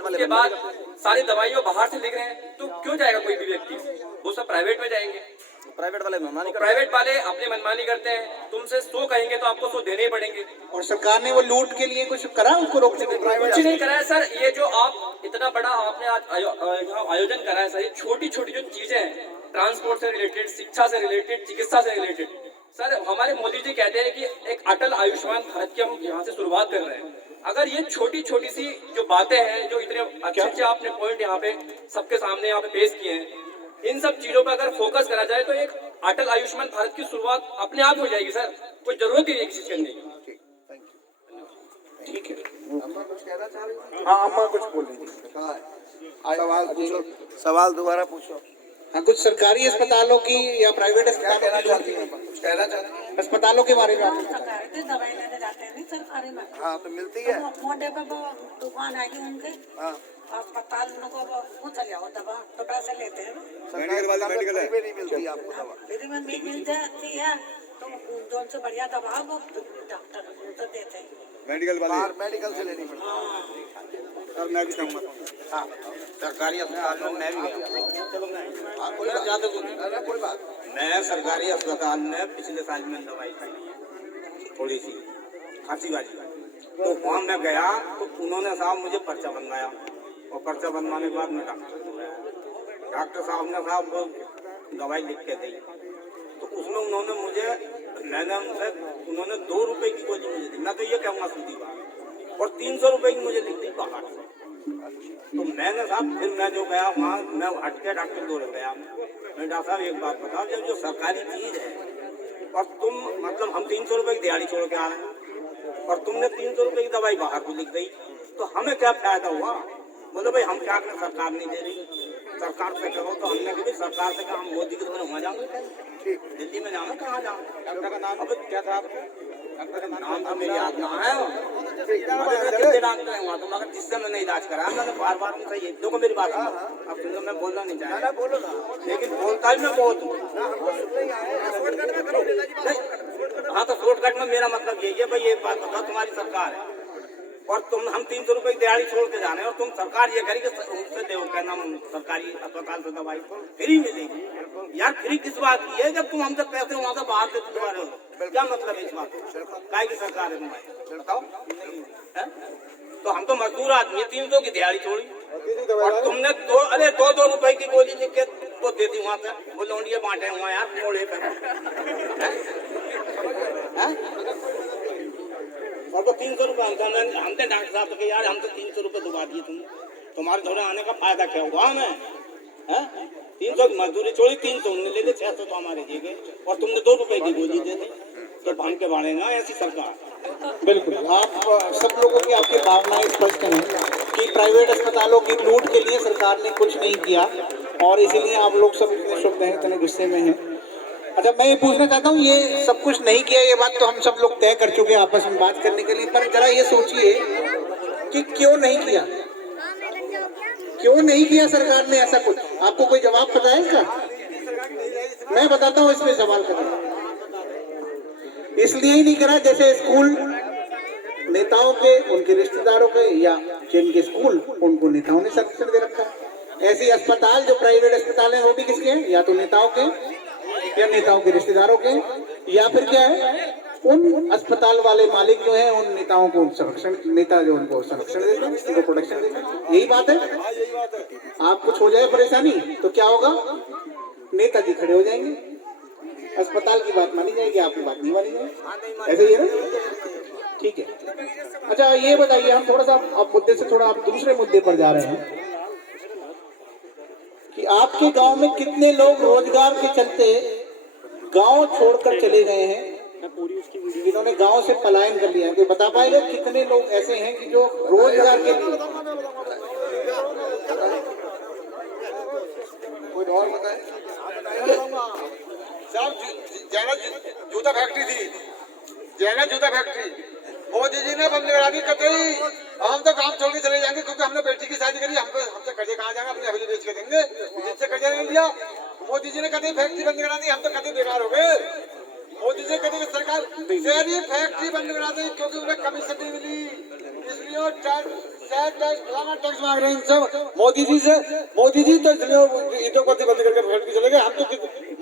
उसके बाद सारी दवाइयाँ बाहर से लिख रहे हैं, तो क्यों जाएगा कोई भी व्यक्ति? वो सब प्राइवेट में जाएंगे। प्राइवेट वाले मनमानी प्राइवेट वाले अपनी मनमानी करते हैं, तुमसे 100 कहेंगे तो आपको 100 देने ही पड़ेंगे। और सरकार ने वो लूट के लिए कुछ करा उसको रोकने के लिए? कुछ नहीं करा है सर। ये जो आप इतना बड़ा आपने आज आयोजन करा है सर, ये छोटी छोटी जो चीजें हैं, ट्रांसपोर्ट से रिलेटेड, शिक्षा से रिलेटेड, चिकित्सा से रिलेटेड, सर हमारे मोदी जी कहते हैं कि एक अटल आयुष्मान भारत की हम यहाँ से शुरुआत कर रहे हैं। अगर ये छोटी छोटी सी जो बातें हैं, जो इतने अच्छे अच्छे आपने पॉइंट यहाँ पे सबके सामने यहाँ पे पेश किए हैं, इन सब चीजों पर अगर फोकस करा जाए तो एक अटल आयुष्मान भारत की शुरुआत अपने आप हो जाएगी सर, कोई जरूरत ही नहीं किसी चीज करने की। ठीक है। अम्मा कुछ कहना चाह रही है? हाँ, अम्मा कुछ बोल रही थी। सवाल पूछो, सवाल दोबारा पूछो। हाँ, कुछ सरकारी अस्पतालों की या प्राइवेट क्या कहना अस्पतालों चाहती है? कुछ कहना चाहती है? की अस्पतालों के बारे में आप सरकारी दवाई लेने जाते हैं नहीं सरकारी में, हाँ तो मिलती है। तो मोटे पे वो दुकान है उनके हाँ अस्पताल को वो चले आओ दवा तो पैसे लेते हैं ना, मेडिकल वाले मेडिकल है, नहीं मिलती आपको दवा। फ्री में मिल जाती है तो जो उनसे बढ़िया दवा वो डॉक्टर तो देते हैं। मेडिकल वाले मेडिकल से लेनी पड़ती है। और मैं भी कहूँगा हाँ सरकारी अस्पताल में मैं भी गया। कोई बात कोई बात। मैं सरकारी अस्पताल में पिछले साल में दवाई खाई थोड़ी सी खांसी वाली, तो वहाँ मैं गया तो उन्होंने साहब मुझे पर्चा बनवाया और पर्चा बनवाने के बाद मैं डॉक्टर को गया। डॉक्टर साहब ने साहब वो दवाई लिख के दी, तो उसमें उन्होंने उन्होंने 2 रुपए की गोली मुझे दी। मैं तो ये कहूँगा सीधी बात, और 300 रुपए की मुझे लिख दी बाहर से। तो मैंने साहब फिर मैं जो गया वहाँ मैं हट के डॉक्टर दौड़े गया। मैं डॉक्टर साहब एक बात बताओ, जब जो सरकारी चीज है और तुम मतलब हम 300 रुपए की दिहाड़ी छोड़ के आ रहे हैं और तुमने 300 रुपए की दवाई बाहर को लिख दी, तो हमें क्या फायदा हुआ? बोले भाई हम क्या करें, सरकार नहीं दे रही, सरकार से कहो। तो हमने कहा सरकार से कहा हम मोदी के द्वारा वहाँ जाऊँगे, दिल्ली में जाऊँगा, कहाँ जाऊँ? डॉक्टर का नाम अब क्या था? नाम तो मेरी याद ना है, कितने डॉक्टर हैं वहाँ, तो मगर जिससे मैंने इलाज कराया मैंने बार बार उनसे ये देखो मेरी बात सुनो। अब सुनो, मैं बोलना नहीं चाह रहा, लेकिन बोलता ही मैं बहुत हूँ। हाँ तो शॉर्टकट में मेरा मतलब यही है भाई, ये बात बताओ तुम्हारी सरकार है और तुम हम 300 रुपए की दिहाड़ी छोड़ के जा रहे हैं और तुम सरकार ये करी कि उनसे दे क्या नाम सरकारी अस्पताल से दवाई फ्री मिलेगी। यार फ्री किस बात की है जब तुम हमसे पैसे वहाँ से बाहर से दिलवा रहे हो? क्या मतलब है इस बात का की सरकार है तुम्हारी? बताओ। तो हम तो मजदूर आदमी है, 300 की दिहाड़ी छोड़ी और तुमने 2 रुपए की गोली लिख के वो दे दी वहाँ से, वो लौंडिये बांटे हुआ यार मोड़े पे। और तो 300 रुपये हमने डॉक्टर साहब तो यार हम तो 300 रुपये दुबा दिए, तुम्हारे थोड़े आने का फायदा क्या हुआ हमें? 300 की मजदूरी छोड़ी, 300 उन्होंने ले ली, 600 तो हमारे दिए गए और तुमने 2 रुपए की गोली दे दी, तो भांग के बाढ़ेगा ऐसी सरकार। बिल्कुल, आप सब लोगों की आपकी भावनाएं स्पष्ट हैं कि प्राइवेट अस्पतालों की लूट के लिए सरकार ने कुछ नहीं किया और इसीलिए आप लोग सब इतने शुभ हैं, इतने गुस्से में हैं। अच्छा, मैं ये पूछना चाहता हूँ, ये सब कुछ नहीं किया, ये बात तो हम सब लोग तय कर चुके हैं आपस में बात करने के लिए, पर जरा ये सोचिए कि क्यों नहीं किया, क्यों नहीं किया सरकार ने ऐसा कुछ? आपको कोई जवाब पता है इसका? मैं बताता हूँ इसमें सवाल कर रहा हूँ। इसलिए ही नहीं करा जैसे स्कूल नेताओं के, उनके रिश्तेदारों के, या जिनके स्कूल उनको नेताओं ने संरक्षण दे रखा है। ऐसे अस्पताल जो प्राइवेट अस्पताल है वो भी किसके हैं? या तो नेताओं के या नेताओं के रिश्तेदारों के, या फिर क्या है, उन अस्पताल वाले मालिक जो हैं उन नेताओं को संरक्षण, नेता जो उनको संरक्षण देते हैं, उनको प्रोटेक्शन देते हैं। यही बात है। आप कुछ हो जाए परेशानी तो क्या होगा? नेताजी खड़े हो जाएंगे, अस्पताल की बात मानी जाएगी, आपकी बात नहीं मानी जाएगी। ऐसे ही है ना? ठीक है। अच्छा, ये बताइए, हम थोड़ा सा अब मुद्दे से थोड़ा आप दूसरे मुद्दे पर जा रहे हैं कि आपके गांव में कितने लोग रोजगार के चलते गांव छोड़कर चले गए हैं, इन्होंने गांव से पलायन कर लिया है? कि बता पाएगा कितने लोग ऐसे हैं कि जो रोजगार के लिए? कोई और बताए? साहब जैना जूता फैक्ट्री थी, जैना जूता फैक्ट्री मोदी जी ने बंद करा दी कतई। हम तो काम छोड़ के चले जाएंगे क्योंकि हमने बेटी की शादी करी, हमसे कर्जे कहाँ जाएंगे? अपनी हवेली बेच के देंगे, जिससे कर्जा नहीं लिया। मोदी जी ने कतई फैक्ट्री बंद करा दी, हम तो कतई बेकार हो गए। मोदी जी कतई सरकार सारी फैक्ट्री बंद करा दी क्योंकि उन्हें कमीशन नहीं मिली, इसलिए टैक्स मांग रहे हैं इनसे मोदी जी तो इसलिए ईटों को बंद करके फैक्ट्री चले गए। हम तो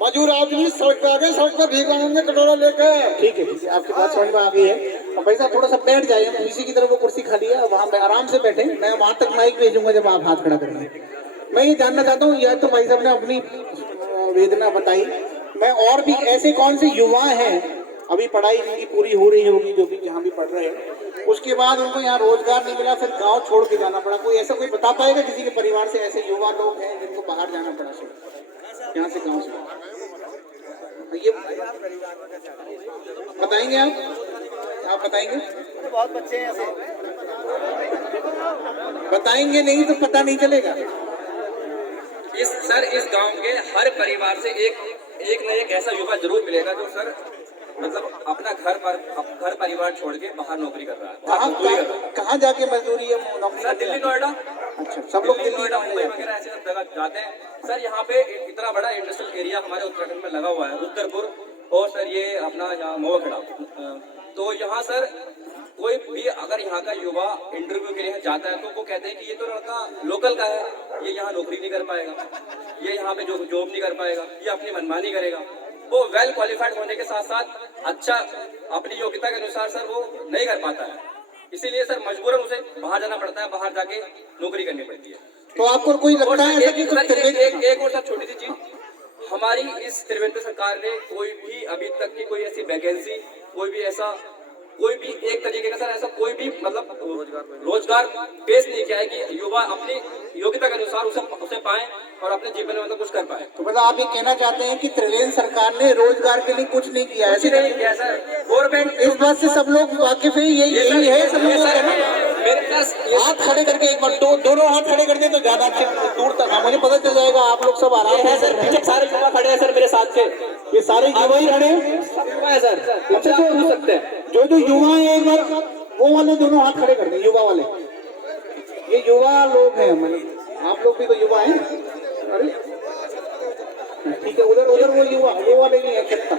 मजदूर आदमी सड़क पे आ गए, सड़क पे भीख मांगेंगे कटोरा लेके। ठीक है, ठीक है, आपकी बात समझ में आ गई है। और भाई साहब थोड़ा सा बैठ जाइए, हम इसी की तरफ वो कुर्सी खाली है, वहाँ पे आराम से बैठे, मैं वहाँ तक माइक भेजूंगा जब आप हाथ खड़ा करेंगे। मैं ये जानना चाहता हूँ, यह तो भाई साहब ने अपनी वेदना बताई, मैं और भी ऐसे कौन से युवा हैं अभी पढ़ाई जिनकी पूरी हो रही होगी, जो भी यहाँ भी पढ़ रहे हैं, उसके बाद उनको यहाँ रोजगार नहीं मिला, फिर गाँव छोड़ के जाना पड़ा? कोई ऐसा कोई बता पाएगा किसी के परिवार से ऐसे युवा लोग हैं जिनको बाहर जाना पड़ा? यहाँ से गाँव से ये बताएंगे आप बताएंगे? बहुत बच्चे हैं ऐसे। बताएंगे नहीं तो पता नहीं चलेगा। इस गांव के हर परिवार से एक न एक ऐसा युवा जरूर मिलेगा जो सर मतलब अपना घर परिवार छोड़ के बाहर नौकरी कर रहा है, बाहर मजदूरी कर रहा है। कहाँ जाके मजदूरी है नौकरी? सर दिल्ली नोएडा। अच्छा, सब लोग दिल्ली नोएडा मुंबई वगैरह ऐसे सब जगह जाते हैं सर। यहाँ पे इतना बड़ा इंडस्ट्रियल एरिया हमारे उत्तराखंड में लगा हुआ है, रुद्रपुर और सर ये अपना यहाँ मोवाखेड़ा। तो यहाँ सर कोई भी अगर यहाँ का युवा इंटरव्यू के लिए जाता है तो वो कहते हैं कि ये तो लड़का लोकल का है, ये यहाँ नौकरी नहीं कर पाएगा, ये यहाँ पे जॉब नहीं कर पाएगा, ये अपनी मनमानी करेगा। वो वेल क्वालिफाइड होने के साथ साथ अच्छा अपनी योग्यता के अनुसार सर वो नहीं कर पाता है, इसीलिए सर मजबूरन उसे बाहर जाना पड़ता है, बाहर जाके नौकरी करनी पड़ती है। तो आपको कोई लगता है ऐसा कि एक और सर छोटी सी चीज, हमारी इस त्रिवेंद्र सरकार ने कोई भी अभी तक की कोई ऐसी वैकेंसी, कोई भी एक तरीके का सर ऐसा कोई भी मतलब रोजगार पेश नहीं किया है कि युवा अपनी योग्यता के अनुसार उसे पाए और अपने जीवन में मतलब कुछ कर पाए। तो मतलब आप ये कहना चाहते हैं कि त्रिवेंद्र सरकार ने रोजगार के लिए कुछ नहीं किया है? ऐसे नहीं किया सर। गवर्नमेंट इस बात से सब लोग वाकिफ हैं, यही है सब लोग मेरे पास हाथ खड़े करके एक बार दोनों हाथ खड़े कर दे तो ज्यादा अच्छे दूर तक मुझे पता चल जाएगा। आप लोग सब आराम है सर, पीछे सारे युवा खड़े हैं सर मेरे साथ के, ये सारे युवा ही खड़े हैं सर। अच्छा जो हो सकते हैं जो युवा है एक बार वो वाले दोनों हाथ खड़े कर दें, युवा वाले, ये युवा लोग हैं, मतलब आप लोग भी तो युवा हैं। अरे ठीक है, उधर वो युवा वो वाले नहीं है छत्ता,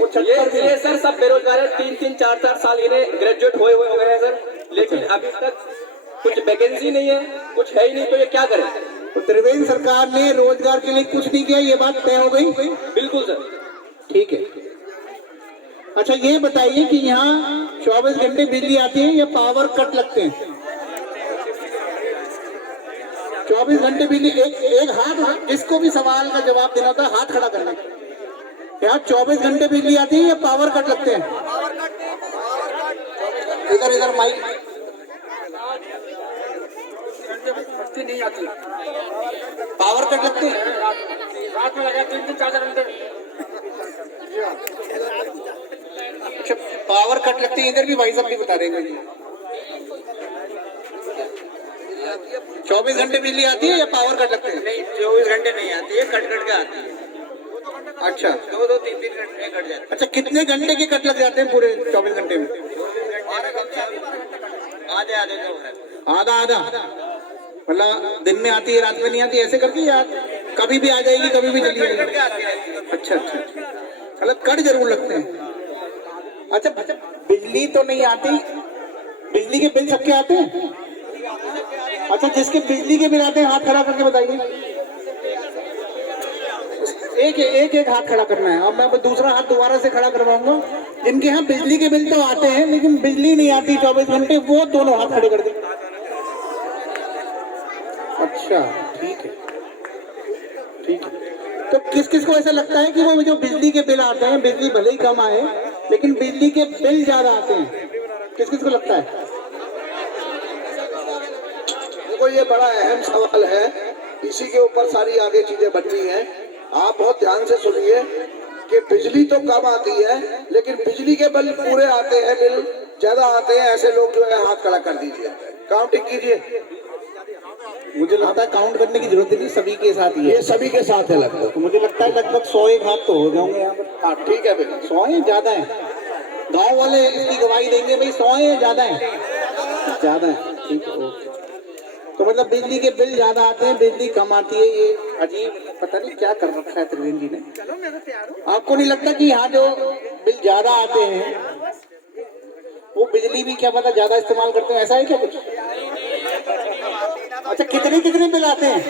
वो छत्ता ये सर सब बेरोजगार है, 3-3 4-4 साल इन्हें ग्रेजुएट हुए गए हैं सर, लेकिन अभी तक कुछ वैकेंसी नहीं है, कुछ है ही नहीं, तो ये क्या करें? तो त्रिवेंद्र सरकार ने रोजगार के लिए कुछ नहीं किया, ये बात तय हो गई? बिल्कुल सर। ठीक है। अच्छा ये बताइए कि यहाँ 24 घंटे बिजली आती है या पावर कट लगते हैं? 24 घंटे बिजली, एक हाथ, जिसको भी सवाल का जवाब देना होता है हाथ खड़ा करना। यहाँ 24 घंटे बिजली आती है या पावर कट लगते हैं? इधर माइक नहीं आती, पावर कट लगते हैं, रात में लगा 3-4 घंटे। अच्छा पावर कट लगते हैं, इधर भी भाई साहब भी बता रहे हैं। 24 घंटे बिजली आती है या पावर कट लगते हैं? नहीं 24 घंटे नहीं आती है, कट के आती है। अच्छा 2-3 घंटे कट जाते हैं। अच्छा कितने घंटे के कट लग जाते हैं पूरे 24 घंटे में? आधा मतलब दिन में आती है रात में नहीं आती, ऐसे करके या कभी भी आ जाएगी कभी भी चली जाएगी? अच्छा मतलब कट जरूर लगते हैं। अच्छा बिजली तो नहीं आती, बिजली के बिल सबके आते हैं? अच्छा जिसके बिजली के बिल आते हैं हाथ खड़ा करके बताइए। एक हाथ खड़ा करना है, और मैं दूसरा हाथ दोबारा से खड़ा करवाऊंगा। जिनके यहाँ बिजली के बिल तो आते हैं लेकिन बिजली नहीं आती 24 घंटे, वो दोनों हाथ खड़े कर दें। अच्छा ठीक है। तो किस को ऐसा लगता है कि वो जो बिजली के बिल आते हैं, बिजली भले ही कम आए लेकिन बिजली के बिल ज्यादा आते हैं, किस को लगता है? देखो ये बड़ा अहम सवाल है, इसी के ऊपर सारी आगे चीजें बननी है। आप बहुत ध्यान से सुनिए कि बिजली तो कम आती है लेकिन बिजली के बिल पूरे आते हैं, बिल ज्यादा आते हैं। ऐसे लोग जो है हाथ खड़ा कर दीजिए, काउंटिंग कीजिए। मुझे लगता है काउंट करने की जरूरत नहीं, सभी के साथ ही है। ये सभी के साथ है लगभग। तो मुझे लगता है लगभग 101 हाथ तो हो जाएंगे यहाँ पर। हाँ ठीक है भाई, 100 है ज्यादा है, गांव वाले इसकी गवाही देंगे भाई 100 है ज्यादा है? ज्यादा है, ठीक है ओके। तो मतलब बिजली के बिल ज्यादा आते हैं, बिजली कम आती है, ये अजीब पता नहीं क्या कर रखा है त्रिवेंद्र जी ने। आपको नहीं लगता कि यहाँ जो बिल ज्यादा आते हैं वो बिजली भी क्या पता ज्यादा इस्तेमाल करते हैं, ऐसा है क्या कुछ? अच्छा कितने बिल आते हैं?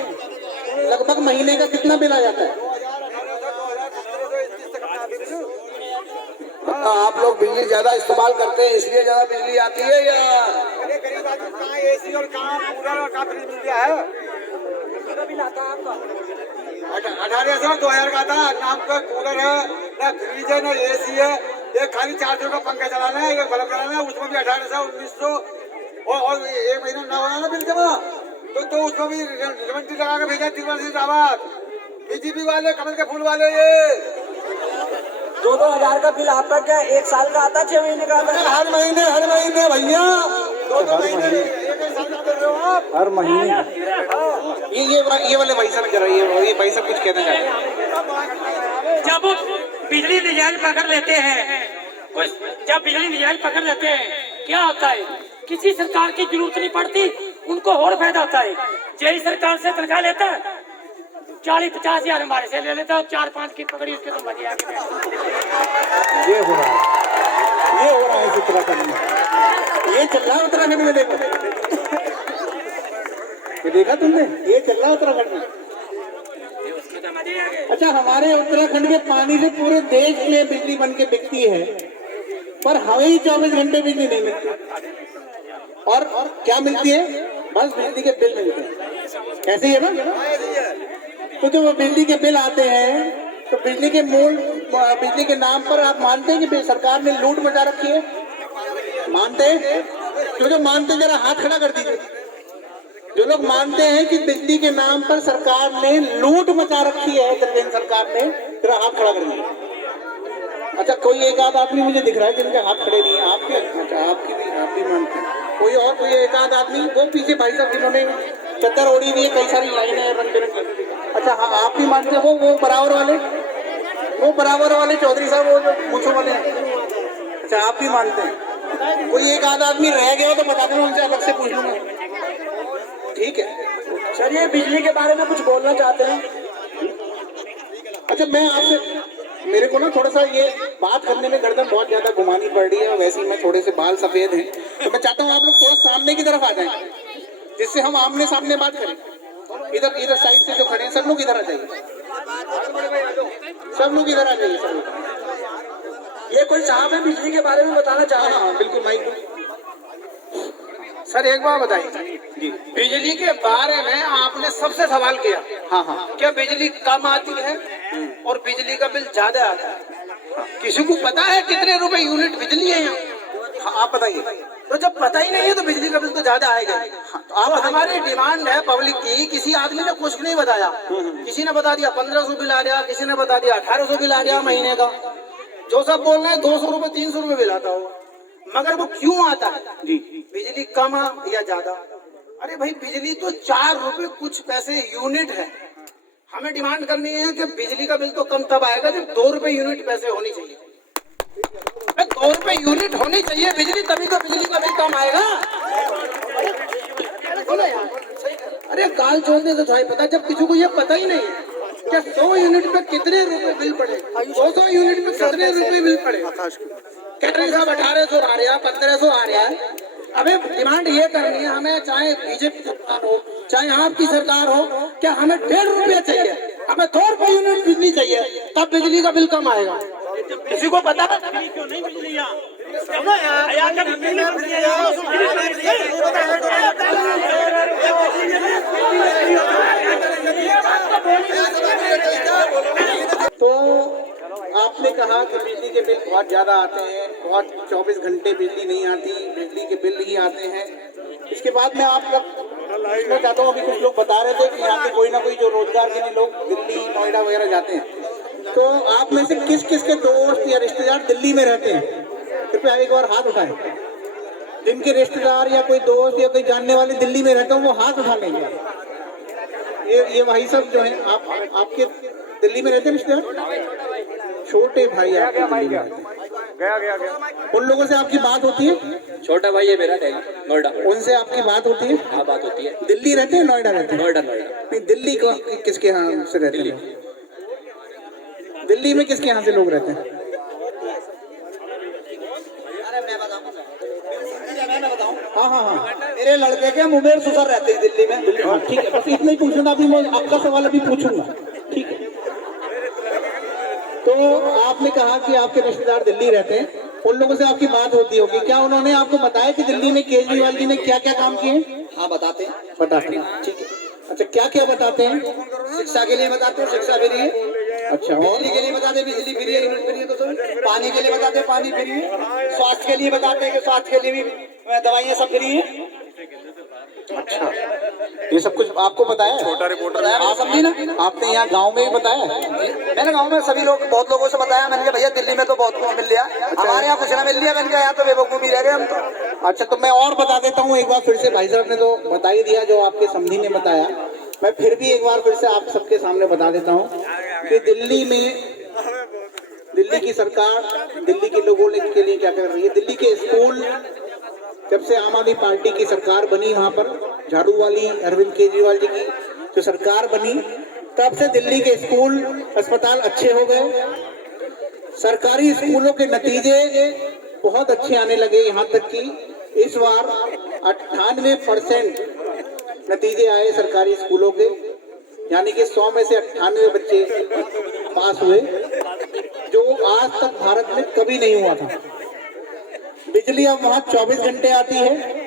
लगभग महीने का कितना बिल आ जाता है? आप लोग बिजली ज्यादा इस्तेमाल करते हैं इसलिए ज्यादा बिजली आती है या? गरीब आदमी कहाँ एसी और कहाँ कूलर और कहाँ फ्रिज मिल गया है? 18,000 2000 का था, नाम का कूलर है, ना फ्रिज है, ना एसी है, एक खाली 400 का पंखा चलाना है, एक बल्ब चलाना है, उसमें भी 1800 1900 और एक महीना ना होगा ना बिल जमा तो उसमें भी रेवंटी लगा के भेजा 3 वर्ष आवाज बीजेपी वाले कमल के फूल वाले ये 2-2 हजार का बिल आपका क्या 1 साल का आता, 6 महीने का आता है? हर महीने भैया 2-2 महीने 1 साल का कर रहे हो आप हर महीने। ये वाले भाई साहब जरा ये भाई साहब कुछ कहना चाहते हैं। जब बिजली निजाइल पकड़ लेते हैं, जब बिजली निजाइल पकड़ लेते हैं क्या होता है, किसी सरकार की जरूरत नहीं पड़ती, उनको और फायदा होता है। यही सरकार से तनख्वाह लेता है 40-50 हजार हमारे से ले लेता है, 4-5 की पकड़ी उसके तो मजे आके ये हो रहा है उत्तराखंड में, ये चल रहा है उत्तराखंड में। देखो ये देखा तुमने, ये चल रहा है उत्तराखंड में। अच्छा, हमारे उत्तराखंड के पानी से पूरे देश में बिजली बन के बिकती है, पर हमें ही 24 घंटे बिजली नहीं मिलती। और क्या मिलती है? बस बिजली के बिल मिलते हैं। ऐसे ही है ना? तो जो वो बिजली के बिल आते हैं, तो बिजली के नाम पर आप मानते हैं कि सरकार ने लूट मचा रखी है? मानते हैं? जो मानते हैं जरा हाथ खड़ा कर दीजिए। जो लोग मानते हैं कि बिजली के नाम पर सरकार ने लूट मचा रखी है, केंद्र सरकार ने, जरा हाथ खड़ा कर दीजिए। अच्छा, कोई एक आध आदमी मुझे दिख रहा है जिनके हाथ खड़े नहीं है। आपके? अच्छा, आप भी मानते हैं। कोई एक आध आदमी, वो पीछे भाई साहब जिन्होंने चद्दर ओढ़ी हुई है, कई सारी लाइनें हैं रंग बिरंगी। अच्छा हाँ, आप भी मानते हैं। वो बराबर वाले चौधरी साहब, वो जो मूंछों वाले हैं। अच्छा, आप भी मानते हैं। कोई एक आध आदमी रह गया हो तो बता देना, उनसे अलग से पूछ लूंगा। ठीक है। चलिए, बिजली के बारे में कुछ बोलना चाहते हैं? अच्छा, मैं आपसे, मेरे को ना थोड़ा सा ये बात करने में गर्दन बहुत ज्यादा घुमानी पड़ रही है, और वैसे ही मैं थोड़े से बाल सफेद हैं, तो मैं चाहता हूँ आप लोग थोड़ा सामने की तरफ आ जाएं, जिससे हम आमने सामने बात करें। इधर साइड से जो खड़े हैं सब लोग इधर आ जाइए, सब लोग इधर आ जाइए, सब लोग। ये कोई साहब है बिजली के बारे में बताना चाह रहे हैं? हाँ बिल्कुल माइक। सर एक बात बताइए जी, बिजली के बारे में आपने सबसे सवाल किया। हाँ, क्या बिजली कम आती है और बिजली का बिल ज्यादा आता है? किसी को पता है कितने रुपए यूनिट बिजली है यहाँ? हाँ, आप बताइए। तो जब पता ही नहीं है तो बिजली का बिल तो ज्यादा आएगा। तो आप हमारी डिमांड है पब्लिक की, किसी आदमी ने कुछ नहीं बताया। किसी ने बता दिया 1500 बिल आ रहा, किसी ने बता दिया 1800 बिल आ रहा महीने का। जो सब बोल रहे हैं 200 रुपए 300 रुपए बिल आता हो, मगर वो क्यों आता है जी? बिजली कम या ज्यादा? अरे भाई, बिजली तो 4 रुपए कुछ पैसे यूनिट है। हमें डिमांड करनी है कि बिजली का बिल तो कम तब आएगा जब 2 रुपए यूनिट पैसे होनी चाहिए। 2 रुपए यूनिट होनी चाहिए बिजली, तभी तो बिजली का बिल कम आएगा। अरे गाल छोड़ने से था पता, जब किसी को ये पता ही नहीं है क्या 100 यूनिट पे कितने रुपए बिल पड़े, 200 यूनिट पे कितने रुपए बिल पड़े। कैटरिंग साहब 1800 आ रहा है, 1500 आ रहा है। अबे डिमांड ये करनी है हमें, चाहे बीजेपी सरकार हो चाहे आपकी सरकार हो, क्या हमें 1.5 रुपया चाहिए, हमें 2 रुपए यूनिट बिजली चाहिए, तब बिजली का बिल कम आएगा। किसी को पता है क्यों नहीं बिजली? तो आपने कहा कि बिजली के बिल बहुत ज्यादा आते हैं, बहुत 24 घंटे बिजली नहीं आती, बिजली के बिल ही आते हैं। इसके बाद में आप लोग पूछना चाहता हूँ, अभी कुछ लोग बता रहे थे कि यहाँ पे कोई ना कोई जो रोजगार के लिए लोग दिल्ली नोएडा वगैरह जाते हैं, तो आप में से किस किस के दोस्त या रिश्तेदार दिल्ली में रहते हैं? कृपया एक बार हाथ उठाएं। जिनके रिश्तेदार या कोई दोस्त या कोई जानने वाले दिल्ली में रहते हो वो हाथ उठा लेंगे। ये भाई सब जो है, आपके दिल्ली में रहते हैं रिश्तेदार? छोटे भाई आपके दिल्ली में रहते हैं? उन लोगों से आपकी बात होती है? छोटा भाई है मेरा, नोएडा। उनसे आपकी बात होती है? हाँ, बात होती है। दिल्ली रहते हैं नोएडा रहते हैं? नोएडा। नहीं, दिल्ली को किसके यहाँ से रहते हैं? दिल्ली में किसके यहाँ से लोग रहते हैं? हाँ, मेरे लड़के के मुंबई सुसर रहते हैं दिल्ली में। ठीक है, बस इतना ही पूछना था। अभी मैं आपका सवाल अभी पूछूंगा, ठीक है? तो आपने कहा कि आपके रिश्तेदार दिल्ली रहते हैं, उन लोगों से आपकी बात होती होगी, क्या उन्होंने आपको बताया कि दिल्ली में केजरीवाल जी ने क्या क्या काम किए? हाँ, बताते हैं। ठीक है। अच्छा, क्या क्या बताते हैं? शिक्षा के लिए बताते हैं, शिक्षा फ्री है। अच्छा, और बिजली के लिए बताते हैं, बिजली फ्री है, यूनिट फ्री है। तो पानी के लिए बताते हैं, पानी फ्री है। स्वास्थ्य के लिए बताते हैं कि स्वास्थ्य के लिए भी दवाइयाँ सब फ्री है। अच्छा, ये सब कुछ आपको बताया है? छोटा रिपोर्टर आप समझी ना, आपने यहाँ गांव में भी बताया है? मैंने गांव में सभी लोग बहुत लोगों से बताया। मैंने कहा भैया दिल्ली में तो बहुत कुछ मिल लिया, हमारे यहाँ कुछ ना मिल लिया। मैंने कहा यहाँ तो बेवकूफी रह गए हम तो। अच्छा, तो मैं और बता देता हूँ एक बार फिर से। भाई साहब ने तो बता ही दिया जो आपके समधी ने बताया, मैं फिर भी एक बार फिर से आप सबके सामने बता देता हूँ कि दिल्ली में दिल्ली की सरकार दिल्ली के लोगों के लिए क्या कर रही है। दिल्ली के स्कूल, जब से आम आदमी पार्टी की सरकार बनी, वहां पर झाड़ू वाली अरविंद केजरीवाल जी की जो सरकार बनी, तब से दिल्ली के स्कूल अस्पताल अच्छे हो गए। सरकारी स्कूलों के नतीजे बहुत अच्छे आने लगे, यहाँ तक कि इस बार 98% नतीजे आए सरकारी स्कूलों के, यानी कि 100 में से 98 बच्चे पास हुए, जो आज तक भारत में कभी नहीं हुआ था। बिजली अब वहाँ 24 घंटे आती है।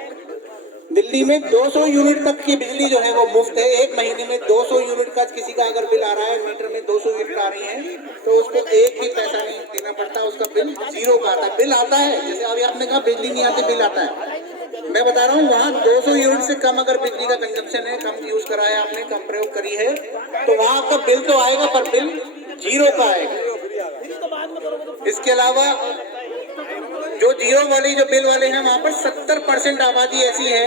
दिल्ली में 200 यूनिट तक की बिजली जो है वो मुफ्त है। एक महीने में 200 यूनिट का किसी का अगर बिल आ रहा है, मीटर में 200 यूनिट आ रही है, तो उसको एक भी पैसा नहीं देना पड़ता, उसका बिल जीरो का आता है। बिल आता है, जैसे अभी आपने कहा बिजली नहीं आती, बिल आता है। मैं बता रहा हूँ वहाँ 200 यूनिट से कम अगर बिजली का कंजप्शन है, कम यूज करा है आपने, कम प्रयोग करी है, तो वहाँ आपका बिल तो आएगा पर बिल जीरो का आएगा। इसके अलावा जो जीरो वाली जो बिल वाले हैं, वहाँ पर 70% आबादी ऐसी है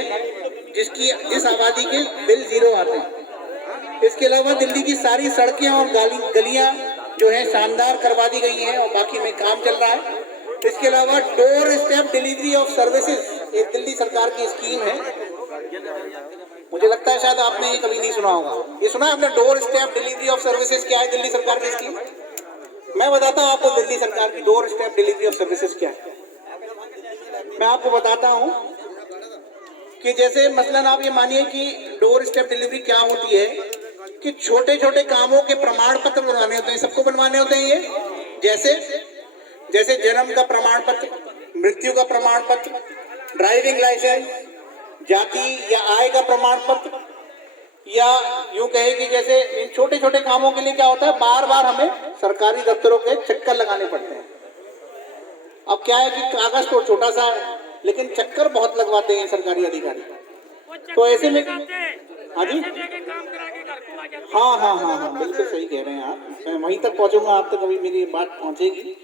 जिस आबादी के बिल जीरो आते हैं। इसके अलावा दिल्ली की सारी सड़कें और गलियां जो है शानदार करवा दी गई हैं और बाकी में काम चल रहा है। इसके अलावा door step delivery of services एक दिल्ली सरकार की स्कीम है। मुझे लगता है शायद आपने ये कभी नहीं सुना होगा। ये सुना है आपने, door step delivery of services क्या है दिल्ली सरकार की स्कीम? मैं बताता हूँ आपको दिल्ली सरकार की door step delivery of services क्या है। मैं आपको बताता हूँ कि जैसे मसलन आप ये मानिए कि डोर स्टेप डिलीवरी क्या होती है कि छोटे छोटे कामों के प्रमाण पत्र बनवाने होते हैं, सबको बनवाने होते हैं ये। जैसे जन्म का प्रमाण पत्र, मृत्यु का प्रमाण पत्र, ड्राइविंग लाइसेंस, जाति या आय का प्रमाण पत्र, या यूं कहे कि जैसे इन छोटे छोटे कामों के लिए क्या होता है, बार बार हमें सरकारी दफ्तरों के चक्कर लगाने पड़ते हैं। अब क्या है कि कागज तो छोटा सा है, लेकिन चक्कर बहुत लगवाते हैं सरकारी अधिकारी। तो ऐसे में हाँ जी, हाँ, बिल्कुल सही कह रहे हैं आप। मैं वहीं तक पहुंचूंगा, आप तक अभी मेरी बात पहुंचेगी।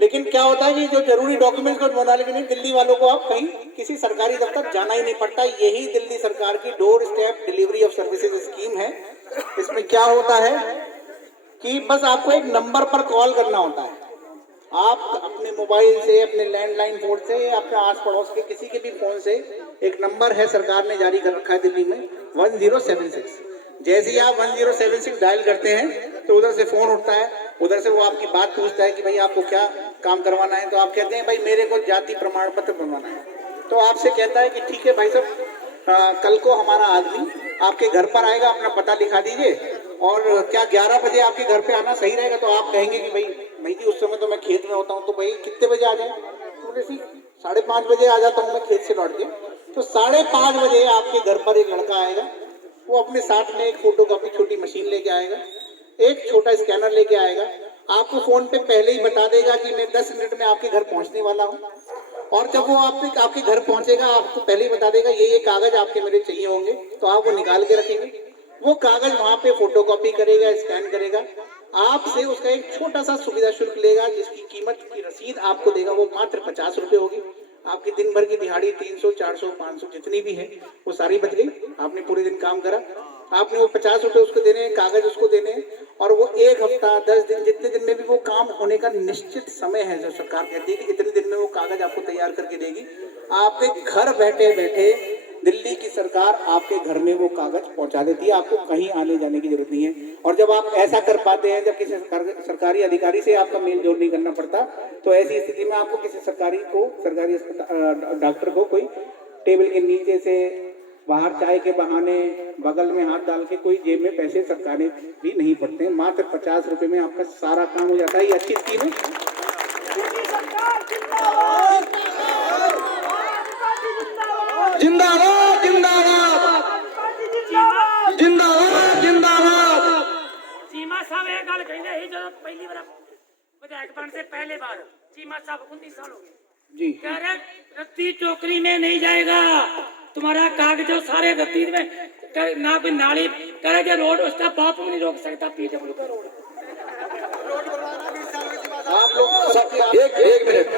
लेकिन क्या होता है कि जो जरूरी डॉक्यूमेंट्स को बनाने के लिए दिल्ली वालों को आप कहीं किसी सरकारी दफ्तर जाना ही नहीं पड़ता। यही दिल्ली सरकार की door step delivery of services scheme है। इसमें क्या होता है कि बस आपको एक नंबर पर कॉल करना होता है। आप अपने मोबाइल से, अपने लैंडलाइन फोन से, अपने आस पड़ोस के किसी के भी फोन से, एक नंबर है सरकार ने जारी कर रखा है दिल्ली में 1076। जैसे ही आप 1076 डायल करते हैं तो उधर से फोन उठता है, उधर से वो आपकी बात पूछता है कि भाई आपको क्या काम करवाना है। तो आप कहते हैं भाई मेरे को जाति प्रमाण पत्र बनवाना है। तो आपसे कहता है कि ठीक है भाई साहब, कल को हमारा आदमी आपके घर पर आएगा, अपना पता लिखा दीजिए, और क्या 11 बजे आपके घर पे आना सही रहेगा? तो आप कहेंगे कि भाई जी उस समय तो मैं खेत में होता हूँ, तो भाई कितने बजे आ जाए? तो जैसे 5:30 बजे आ जाता हूँ मैं खेत से लौट के। तो 5:30 बजे आपके घर पर एक लड़का आएगा, वो अपने साथ में एक फोटोकॉपी छोटी मशीन लेके आएगा, एक छोटा स्कैनर लेके आएगा, आपको फोन पे पहले ही बता देगा कि मैं 10 मिनट में आपके घर पहुंचने वाला हूं। और जब वो आपके घर पहुंचेगा, आपको पहले ही बता देगा ये कागज आपके मेरे चाहिए होंगे, तो आप वो निकाल के रखेंगे। वो कागज वहां पे फोटोकॉपी करेगा, स्कैन करेगा, आपसे उसका एक छोटा सा सुविधा शुल्क लेगा, जिसकी कीमत की रसीद आपको देगा, वो मात्र 50 रुपए होगी। आपकी दिन भर की दिहाड़ी 300, 400, 500 जितनी भी है वो सारी बच गई। आपने पूरे दिन काम करा, आपने वो 50 रुपए उसको देने हैं, कागज उसको देने हैं, और वो 1 हफ्ता 10 दिन जितने दिन में भी वो काम होने का निश्चित समय है जो सरकार कहती है कि इतने दिन में वो कागज आपको तैयार करके देगी। आपके घर बैठे बैठे दिल्ली की सरकार आपके घर में वो कागज पहुंचा देती है, आपको कहीं आने जाने की जरूरत नहीं है। और जब आप ऐसा कर पाते हैं, जब किसी सरकारी अधिकारी से आपका मेल जोल नहीं करना पड़ता, तो ऐसी स्थिति में आपको किसी सरकारी डॉक्टर को कोई टेबल के नीचे से बाहर चाय के बहाने बगल में हाथ डाल के कोई जेब में पैसे सरकाने भी नहीं पड़ते हैं। मात्र 50 रुपए में आपका सारा काम हो जाता है। ये अच्छी स्कीम है। जिंदाबाद जिंदाबाद जिंदाबाद जिंदाबाद। चीमा साहब एक गल कहते ही जो पहली बार विधायक बन से पहले बार चीमा साहब 19 साल हो गए जी, कह रहे रत्ती टोकरी में नहीं जाएगा, तुम्हारा कागज सारे रतीब में ना कोई नाली करे जो रोड उसका बाप भी नहीं रोक सकता पीडब्ल्यू का रोड। आप लोग एक मिनट,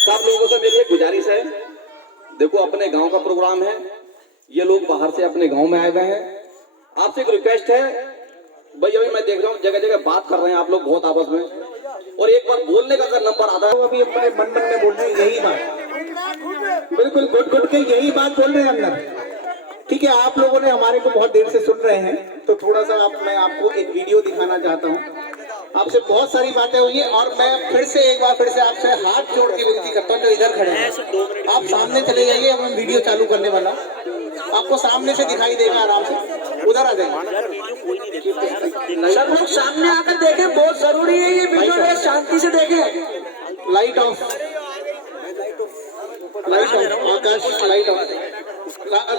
सब लोगों से मेरी एक गुजारिश है, देखो अपने गांव का प्रोग्राम है, ये लोग बाहर से अपने गांव में आए हुए हैं, आपसे एक रिक्वेस्ट है भाई, अभी मैं देख रहा हूँ जगह जगह बात कर रहे हैं आप लोग बहुत आपस में, और एक बार बोलने का अगर नंबर आता है अभी अपने मन में बोल रहे हैं यही बात, बिल्कुल गुट के यही बात बोल रहे हैं अंदर। ठीक है, आप लोगों ने हमारे को बहुत देर से सुन रहे हैं, तो थोड़ा सा मैं आपको एक वीडियो दिखाना चाहता हूँ। आपसे बहुत सारी बातें हुई है और मैं फिर से आपसे हाथ जोड़ के विनती करता हूँ जो इधर खड़े हैं, आप सामने चले जाइए, मैं वीडियो चालू करने वाला, आपको सामने से दिखाई देगा, आराम से उधर आ जाएगा। सब लोग सामने आकर देखें, बहुत जरूरी है ये वीडियो, शांति से देखें। Light off, Aakash light off,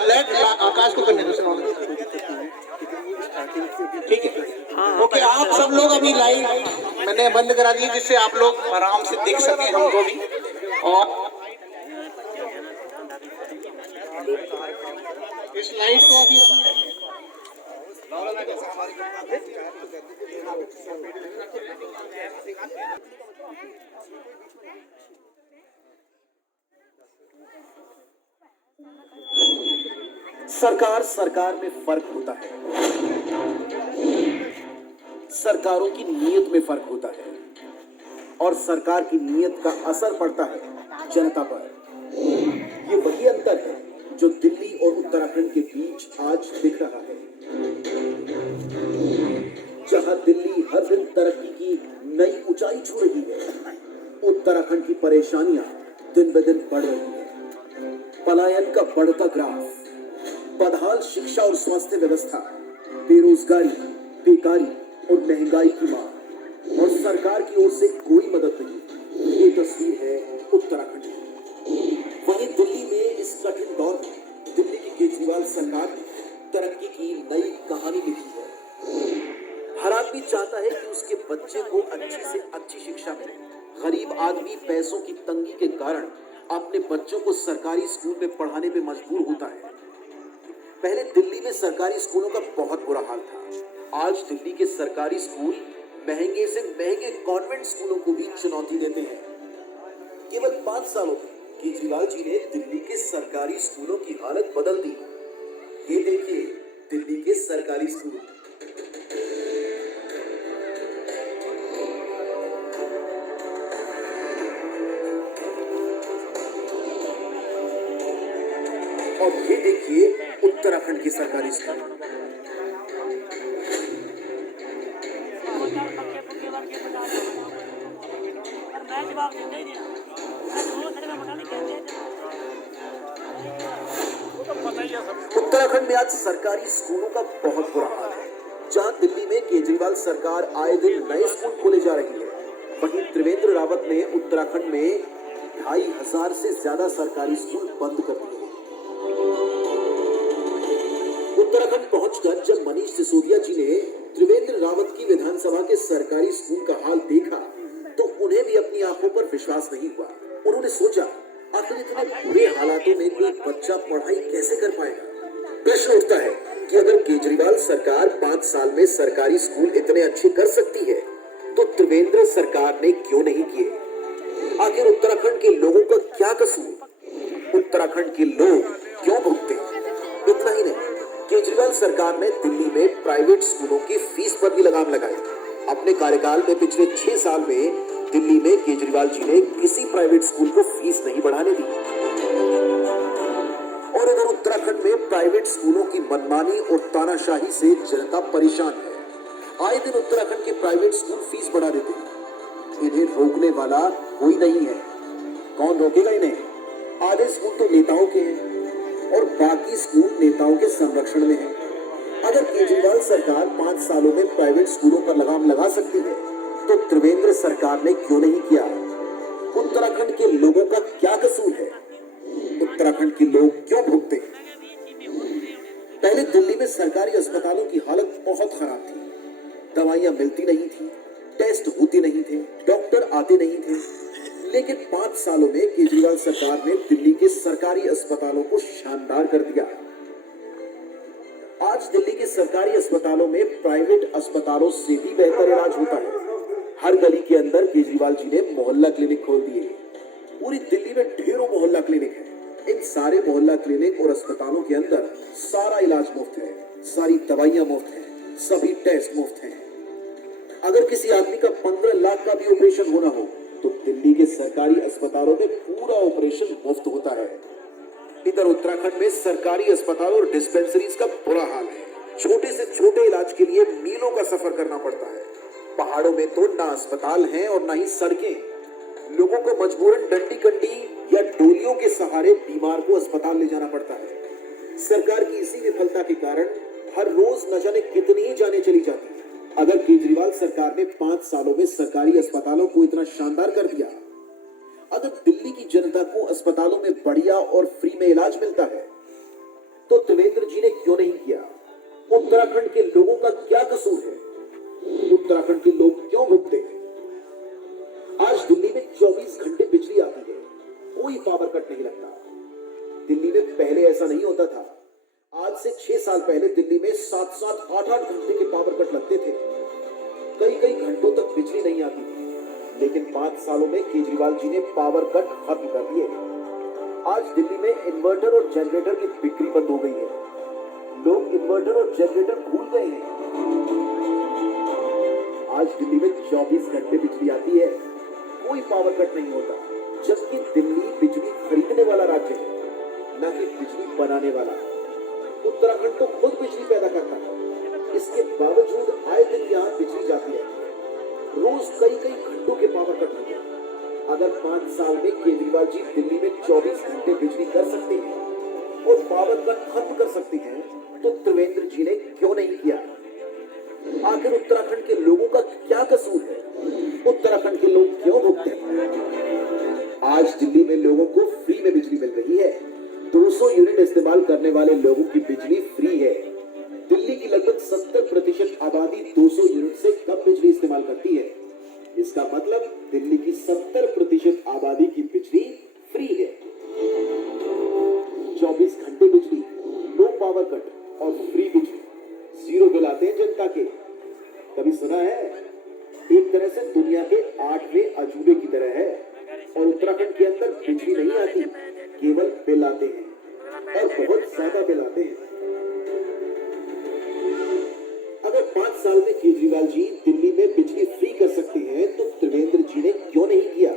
light Aakash को करने दो। ठीक है, ओके, आप सब लोग अभी लाइट मैंने बंद करा दी जिससे आप लोग आराम से देख सके हमको भी। और इस लाइट को अभी सरकार में फर्क होता है, सरकारों की नीयत में फर्क होता है, और सरकार की नीयत का असर पड़ता है जनता पर। ये वही अंतर है जो दिल्ली और उत्तराखंड के बीच आज दिख रहा है। जहां दिल्ली हर दिन तरक्की की नई ऊंचाई छू रही है, उत्तराखंड की परेशानियां दिन ब दिन बढ़ रही है। पलायन का बढ़ता ग्राफ, बदहाल शिक्षा और स्वास्थ्य व्यवस्था, बेरोजगारी, बेकारी और महंगाई की मार, और सरकार की ओर से कोई मदद नहीं। ये तस्वीर है उत्तराखंड की। वहीं दिल्ली में इस कठिन दौर में दिल्ली की केजरीवाल सरकार ने तरक्की की नई कहानी लिखी है। हर आदमी चाहता है कि उसके बच्चे को अच्छी से अच्छी शिक्षा मिले। गरीब आदमी पैसों की तंगी के कारण अपने बच्चों को सरकारी स्कूल में पढ़ाने पे मजबूर होता है। पहले दिल्ली में सरकारी स्कूलों का बहुत बुरा हाल था। आज दिल्ली के सरकारी स्कूल महंगे से महंगे कॉन्वेंट स्कूलों को भी चुनौती देते हैं। केवल 5 सालों में केजरीवाल जी ने दिल्ली के सरकारी स्कूलों की हालत बदल दी। ये देखिए दिल्ली के सरकारी स्कूल। और ये देखिए उत्तराखंड के सरकारी स्कूल। उत्तराखंड में आज सरकारी स्कूलों का बहुत बुरा हाल है। जहां दिल्ली में केजरीवाल सरकार आए दिन नए स्कूल खोले जा रही है, वहीं त्रिवेंद्र रावत ने उत्तराखंड में 2500 से ज्यादा सरकारी स्कूल बंद कर दिए। उत्तराखंड पहुंचकर जब मनीष सिसोदिया जी ने त्रिवेंद्र रावत की विधानसभा के सरकारी स्कूल का हाल देखा तो उन्हें भी अपनी आंखों पर विश्वास नहीं हुआ। उन्होंने सोचा आखिर इतने बुरे हालातों में कोई बच्चा पढ़ाई कैसे कर पाएगा। प्रश्न उठता है कि अगर केजरीवाल सरकार 5 साल में सरकारी स्कूल इतने अच्छे कर सकती है तो त्रिवेंद्र सरकार ने क्यों नहीं किए। आखिर उत्तराखंड के लोगों का क्या कसूर, उत्तराखंड के लोग क्यों भुगते। इतना ही नहीं, केजरीवाल सरकार ने दिल्ली में प्राइवेट स्कूलों की फीस पर भी लगाम लगाई। अपने कार्यकाल में पिछले 6 साल में दिल्ली में केजरीवाल जी ने किसी प्राइवेट स्कूल को फीस नहीं बढ़ाने दी। और इधर उत्तराखंड में प्राइवेट स्कूलों की मनमानी और तानाशाही से जनता परेशान है। आए दिन उत्तराखंड के प्राइवेट स्कूल फीस बढ़ा देते हैं। इन्हें रोकने वाला कोई नहीं है। कौन रोकेगा इन्हें। आधे स्कूल तो नेताओं के हैं और बाकी स्कूल नेताओं के संरक्षण में है। अगर केजरीवाल सरकार 5 सालों में प्राइवेट स्कूलों पर लगाम लगा सकती है तो त्रिवेंद्र सरकार ने क्यों नहीं किया। उत्तराखंड के लोगों का क्या कसूर है, उत्तराखंड के लोग क्यों भुगते। पहले दिल्ली में सरकारी अस्पतालों की हालत बहुत खराब थी। दवाइयां मिलती नहीं थी, टेस्ट होते नहीं थे, डॉक्टर आते नहीं थे। लेकिन 5 सालों में केजरीवाल सरकार ने दिल्ली के सरकारी अस्पतालों को शानदार कर दिया। आज दिल्ली के सरकारी अस्पतालों में प्राइवेट अस्पतालों से भी बेहतर इलाज होता है। हर गली के अंदर केजरीवाल जी ने मोहल्ला क्लिनिक खोल दिए। पूरी दिल्ली में ढेरों मोहल्ला क्लिनिक है। इन सारे मोहल्ला क्लिनिक और अस्पतालों के अंदर सारा इलाज मुफ्त है, सारी दवाइयां मुफ्त हैं, सभी टेस्ट मुफ्त हैं। अगर किसी आदमी का 15 लाख का भी ऑपरेशन होना हो तो दिल्ली के सरकारी अस्पतालों में पूरा ऑपरेशन मुफ्त होता है। इधर उत्तराखंड में सरकारी अस्पताल और डिस्पेंसरीज का बुरा हाल है। छोटे से छोटे इलाज के लिए मीलों का सफर करना पड़ता है। पहाड़ों में तो ना अस्पताल हैं और ना ही सड़कें। लोगों को मजबूरन डंडी कंडी या डोलियों के सहारे बीमार को अस्पताल ले जाना पड़ता है। सरकार की इसी विफलता के कारण हर रोज न जाने कितनी ही जानें चली जाती है। अगर केजरीवाल सरकार ने 5 सालों में सरकारी अस्पतालों को इतना शानदार कर दिया, अगर दिल्ली की जनता को अस्पतालों में बढ़िया और फ्री में इलाज मिलता है, तो त्रिवेंद्र जी ने क्यों नहीं किया? उत्तराखंड के लोगों का क्या कसूर है? उत्तराखंड के लोग क्यों भुगते हैं? आज दिल्ली में 24 घंटे बिजली आती है, कोई पावर कट नहीं लगता। दिल्ली में पहले ऐसा नहीं होता था। आज से 6 साल पहले दिल्ली में 7-7, 8-8 घंटे के पावर कट लगते थे। कई घंटों तक बिजली नहीं आती थी। लेकिन 5 सालों में केजरीवाल जी ने पावर कट खत्म कर दिए। आज दिल्ली में इन्वर्टर और जनरेटर की बिक्री बंद हो गई है। लोग इन्वर्टर और जनरेटर भूल गए हैं। आज दिल्ली में 24 घंटे बिजली आती है, कोई पावर कट नहीं होता। जबकि दिल्ली बिजली खरीदने वाला राज्य है, न कि बिजली बनाने वाला। उत्तराखंड तो खुद बिजली पैदा करता है, इसके बावजूद आए दिन यहाँ बिजली जाती है। रोज कई घंटों के पावर कट होते हैं। अगर 5 साल में केजरीवाल जी दिल्ली में 24 घंटे बिजली कर सकते हैं और पावर कट खत्म कर सकते हैं, तो त्रिवेंद्र जी ने क्यों नहीं किया? आखिर उत्तराखंड के लोगों का क्या कसूर है? उत्तराखंड के लोग क्यों भुगते हैं? आज दिल्ली में लोगों को फ्री में बिजली मिल रही है। 200 यूनिट इस्तेमाल करने वाले लोगों की बिजली फ्री है। दिल्ली की लगभग 70% आबादी 200 यूनिट से कम बिजली इस्तेमाल करती है। इसका मतलब दिल्ली की 70% आबादी की बिजली फ्री है। 24 घंटे बिजली, नो पावर कट और फ्री बिजली, 0 बिल आते हैं जनता के। कभी सुना है? एक तरह से दुनिया के 8वें अजूबे की तरह है। और उत्तराखंड के अंदर बिजली नहीं आती, केवल बिल आते हैं और बहुत ज्यादा बिल आते हैं। अगर 5 साल में केजरीवाल जी दिल्ली में बिजली फ्री कर सकते हैं, तो त्रिवेंद्र जी ने क्यों नहीं किया?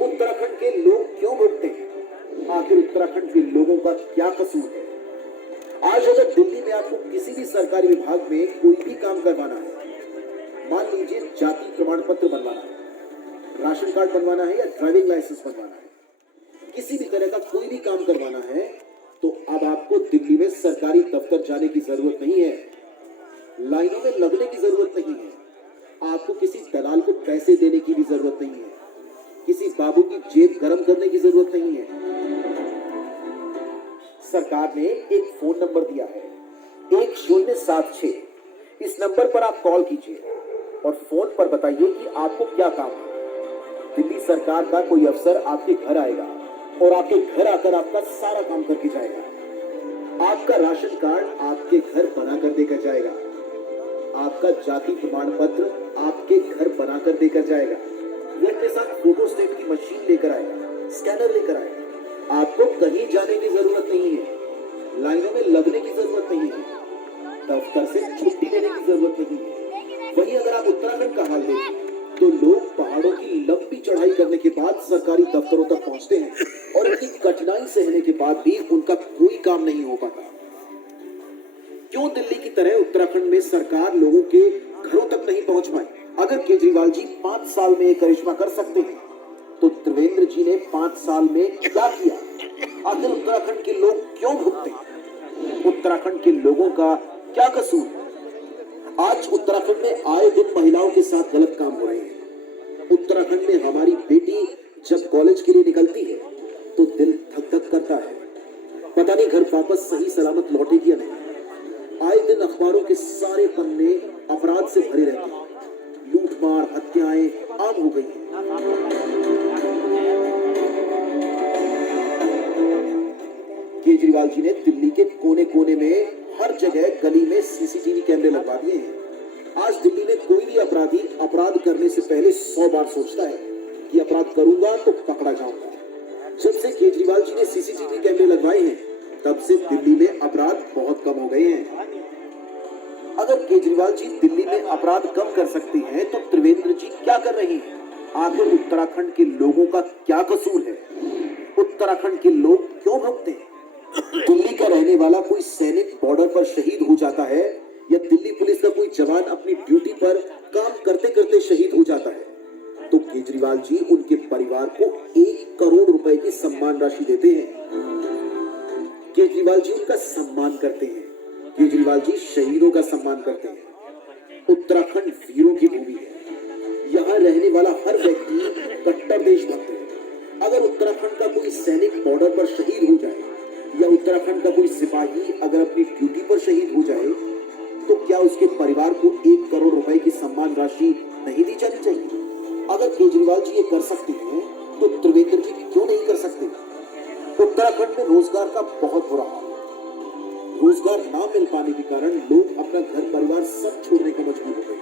उत्तराखंड के लोग क्यों भुगते हैं? आखिर उत्तराखंड के लोगों का क्या कसूर है? आज अगर दिल्ली में आपको किसी भी सरकारी विभाग में कोई भी काम करवाना है, मान लीजिए जाति प्रमाण पत्र बनवाना है, राशन कार्ड बनवाना है या ड्राइविंग लाइसेंस बनवाना है, किसी भी तरह का कोई भी काम करवाना है, तो अब आपको दिल्ली में सरकारी दफ्तर जाने की जरूरत नहीं है, लाइनों में लगने की जरूरत नहीं है, आपको किसी दलाल को पैसे देने की भी जरूरत नहीं है, किसी बाबू की जेब गर्म करने की जरूरत नहीं है। सरकार ने एक फोन नंबर दिया है, 1076। इस नंबर पर आप कॉल कीजिए और फोन पर बताइए कि आपको क्या काम है। दिल्ली सरकार का कोई अफसर आपके घर आएगा और आपके घर आकर आपका सारा काम करके जाएगा। आपका राशन कार्ड आपके घर बना कर देकर जाएगा। आपका जाति प्रमाण पत्र आपके घर बना कर देकर जाएगा। वो अपने साथ फोटोस्टेट की मशीन लेकर आएगा, स्कैनर लेकर आएगा। आपको कहीं जाने की जरूरत नहीं है, लाइनों में लगने की जरूरत नहीं है, दफ्तर से छुट्टी लेने की जरूरत नहीं है। वहीं अगर आप उत्तराखंड का हाल देखें, तो लोग पहाड़ों की लंबी चढ़ाई करने के बाद सरकारी दफ्तरों तक पहुंचते हैं और इतनी कठिनाई सहने के बाद भी उनका कोई काम नहीं हो पाता। क्यों दिल्ली की तरह उत्तराखंड में सरकार लोगों के घरों तक नहीं पहुंच पाई? अगर केजरीवाल जी 5 साल में एक करिश्मा कर सकते हैं, तो त्रिवेंद्र जी ने 5 साल में क्या किया? आखिर उत्तराखंड के लोग क्यों भुगते हैं? उत्तराखंड के लोगों का क्या कसूर है? आज उत्तराखंड में आए दिन महिलाओं के साथ गलत काम हो रहे हैं। उत्तराखंड में हमारी बेटी जब कॉलेज के लिए निकलती है तो दिल धक धक करता है, पता नहीं घर वापस सही सलामत लौटेगी या नहीं। आए दिन अखबारों के सारे पन्ने अपराध से भरे रहते हैं। लूटमार, हत्याएं आम हो गई हैं। केजरीवाल जी ने दिल्ली के कोने कोने में हर जगह गली में सीसीटीवी कैमरे लगवा दिए हैं। आज दिल्ली में कोई भी अपराधी अपराध करने से पहले 100 बार सोचता है कि अपराध करूंगा तो पकड़ा जाऊंगा। जब से केजरीवाल जी ने सीसीटीवी कैमरे लगवाए हैं तब से दिल्ली में अपराध बहुत कम हो गए हैं। अगर केजरीवाल जी दिल्ली में अपराध कम कर सकते हैं तो त्रिवेंद्र जी क्या कर रही हैं? आखिर उत्तराखंड के लोगों का क्या कसूर है? उत्तराखंड के लोग क्यों भुगते हैं? दिल्ली का रहने वाला कोई सैनिक बॉर्डर पर शहीद हो जाता है या दिल्ली पुलिस का कोई जवान अपनी ड्यूटी पर काम करते करते शहीद हो जाता है तो केजरीवाल जी उनके परिवार को 1 करोड़ रुपए की सम्मान राशि देते हैं। केजरीवाल जी उनका सम्मान करते हैं। केजरीवाल जी शहीदों का सम्मान करते हैं। उत्तराखंड वीरों की भूमि है। यहाँ रहने वाला हर व्यक्ति कट्टर देशभक्त है। अगर उत्तराखंड का कोई सैनिक बॉर्डर पर शहीद हो जाए या उत्तराखंड का कोई सिपाही अगर अपनी ड्यूटी पर शहीद हो जाए तो क्या उसके परिवार को 1 करोड़ रुपए की सम्मान राशि नहीं दी जानी चाहिए? अगर केजरीवाल जी ये कर सकते हैं तो त्रिवेंद्र जी क्यों नहीं कर सकते? उत्तराखंड में रोजगार का बहुत बुरा हाल है। रोजगार ना मिल पाने के कारण लोग अपना घर परिवार सब छोड़ने को मजबूर हो गए।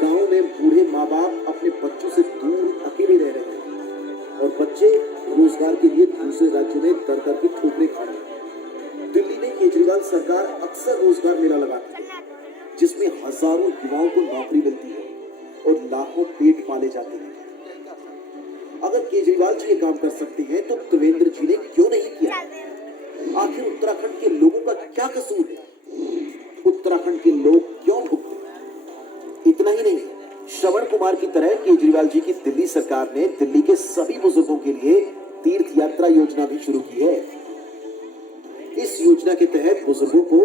गांव में बूढ़े माँ बाप अपने बच्चों से दूर अकेले रह रहे हैं और बच्चे रोजगार के लिए दूसरे राज्यों में दर दर की ठोकरें खा रहे हैं। दिल्ली में केजरीवाल सरकार अक्सर रोजगार मेला लगाती है जिसमें हजारों युवाओं को नौकरी मिलती है और लाखों पेट पाले जाते हैं। अगर केजरीवाल जी ये काम कर सकते हैं तो त्रिवेंद्र जी ने क्यों नहीं किया? आखिर उत्तराखंड के लोगों का क्या कसूर है? उत्तराखंड के लोग क्यों भुगते? इतना ही नहीं, श्रवण कुमार की तरह केजरीवाल जी की दिल्ली सरकार ने दिल्ली के सभी बुजुर्गों के लिए तीर्थ यात्रा योजना भी शुरू की है। इस योजना के तहत बुजुर्गों को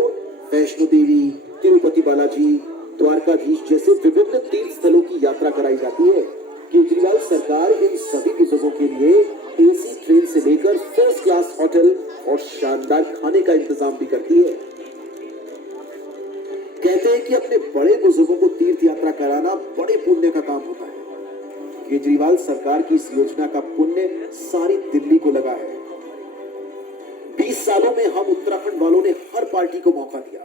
वैष्णो देवी, तिरुपति बालाजी, द्वारकाधीश जैसे विभिन्न तीर्थ स्थलों की यात्रा कराई जाती है। केजरीवाल सरकार इन सभी बुजुर्गों के लिए एसी ट्रेन से लेकर फर्स्ट क्लास होटल और शानदार खाने का इंतजाम भी करती है। कहते हैं कि अपने बड़े बुजुर्गों को तीर्थ यात्रा कराना बड़े पुण्य का काम होता है। केजरीवाल सरकार की इस योजना का पुण्य सारी दिल्ली को लगा है। 20 सालों में हम उत्तराखंड वालों ने हर पार्टी को मौका दिया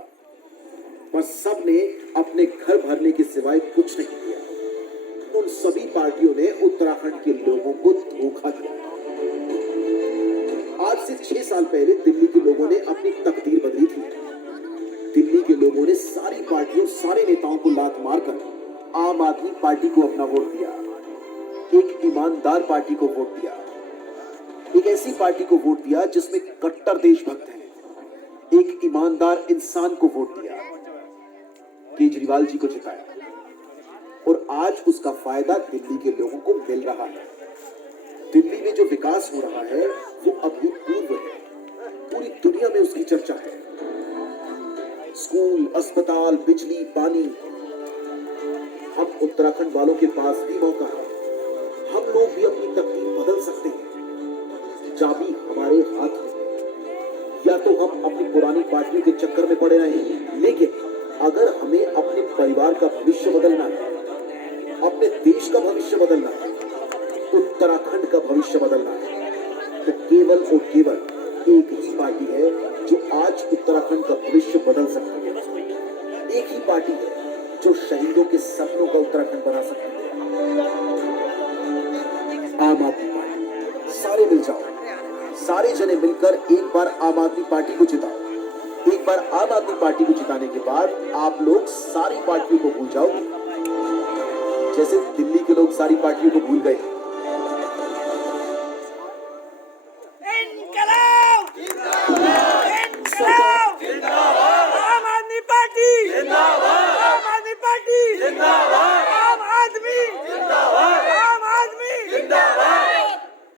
पर सबने अपने घर भरने के सिवाय कुछ नहीं किया। उन सभी पार्टियों ने उत्तराखंड के लोगों को धोखा दिया। आज से 6 साल पहले दिल्ली के लोगों ने अपनी तकदीर बदली थी। दिल्ली के लोगों ने सारी पार्टियों, सारे नेताओं को लात मारकर आम आदमी पार्टी को अपना वोट दिया। एक ईमानदार पार्टी को वोट दिया। एक ऐसी पार्टी को वोट दिया जिसमें कट्टर देशभक्त हैं। एक ईमानदार इंसान को वोट दिया। केजरीवाल जी को जिताया और आज उसका फायदा दिल्ली के लोगों को मिल रहा है। दिल्ली में जो विकास हो रहा है वो अभूतपूर्व है। पूरी दुनिया में उसकी चर्चा है। स्कूल, अस्पताल, बिजली, पानी। अब उत्तराखंड वालों के पास भी मौका है। हम लोग भी अपनी तकदीर बदल सकते हैं। चाबी हमारे हाथ में है। या तो हम अपनी पुरानी पार्टियों के चक्कर में पड़े रहें, लेकिन अगर हमें अपने परिवार का भविष्य बदलना है, अपने देश का भविष्य बदलना है, उत्तराखंड का भविष्य बदलना है, तो केवल और केवल एक ही पार्टी है जो आज उत्तराखंड का भविष्य बदल सकती है। एक ही पार्टी है जो शहीदों के सपनों का उत्तराखंड बना सकती है। आम आदमी पार्टी। सारे मिल जाओ, सारे जने मिलकर एक बार आम आदमी पार्टी को जिताओ। एक बार आम आदमी पार्टी को जिताने के बाद आप लोग सारी पार्टियों को भूल जाओगे जैसे दिल्ली के लोग सारी पार्टियों को भूल गए।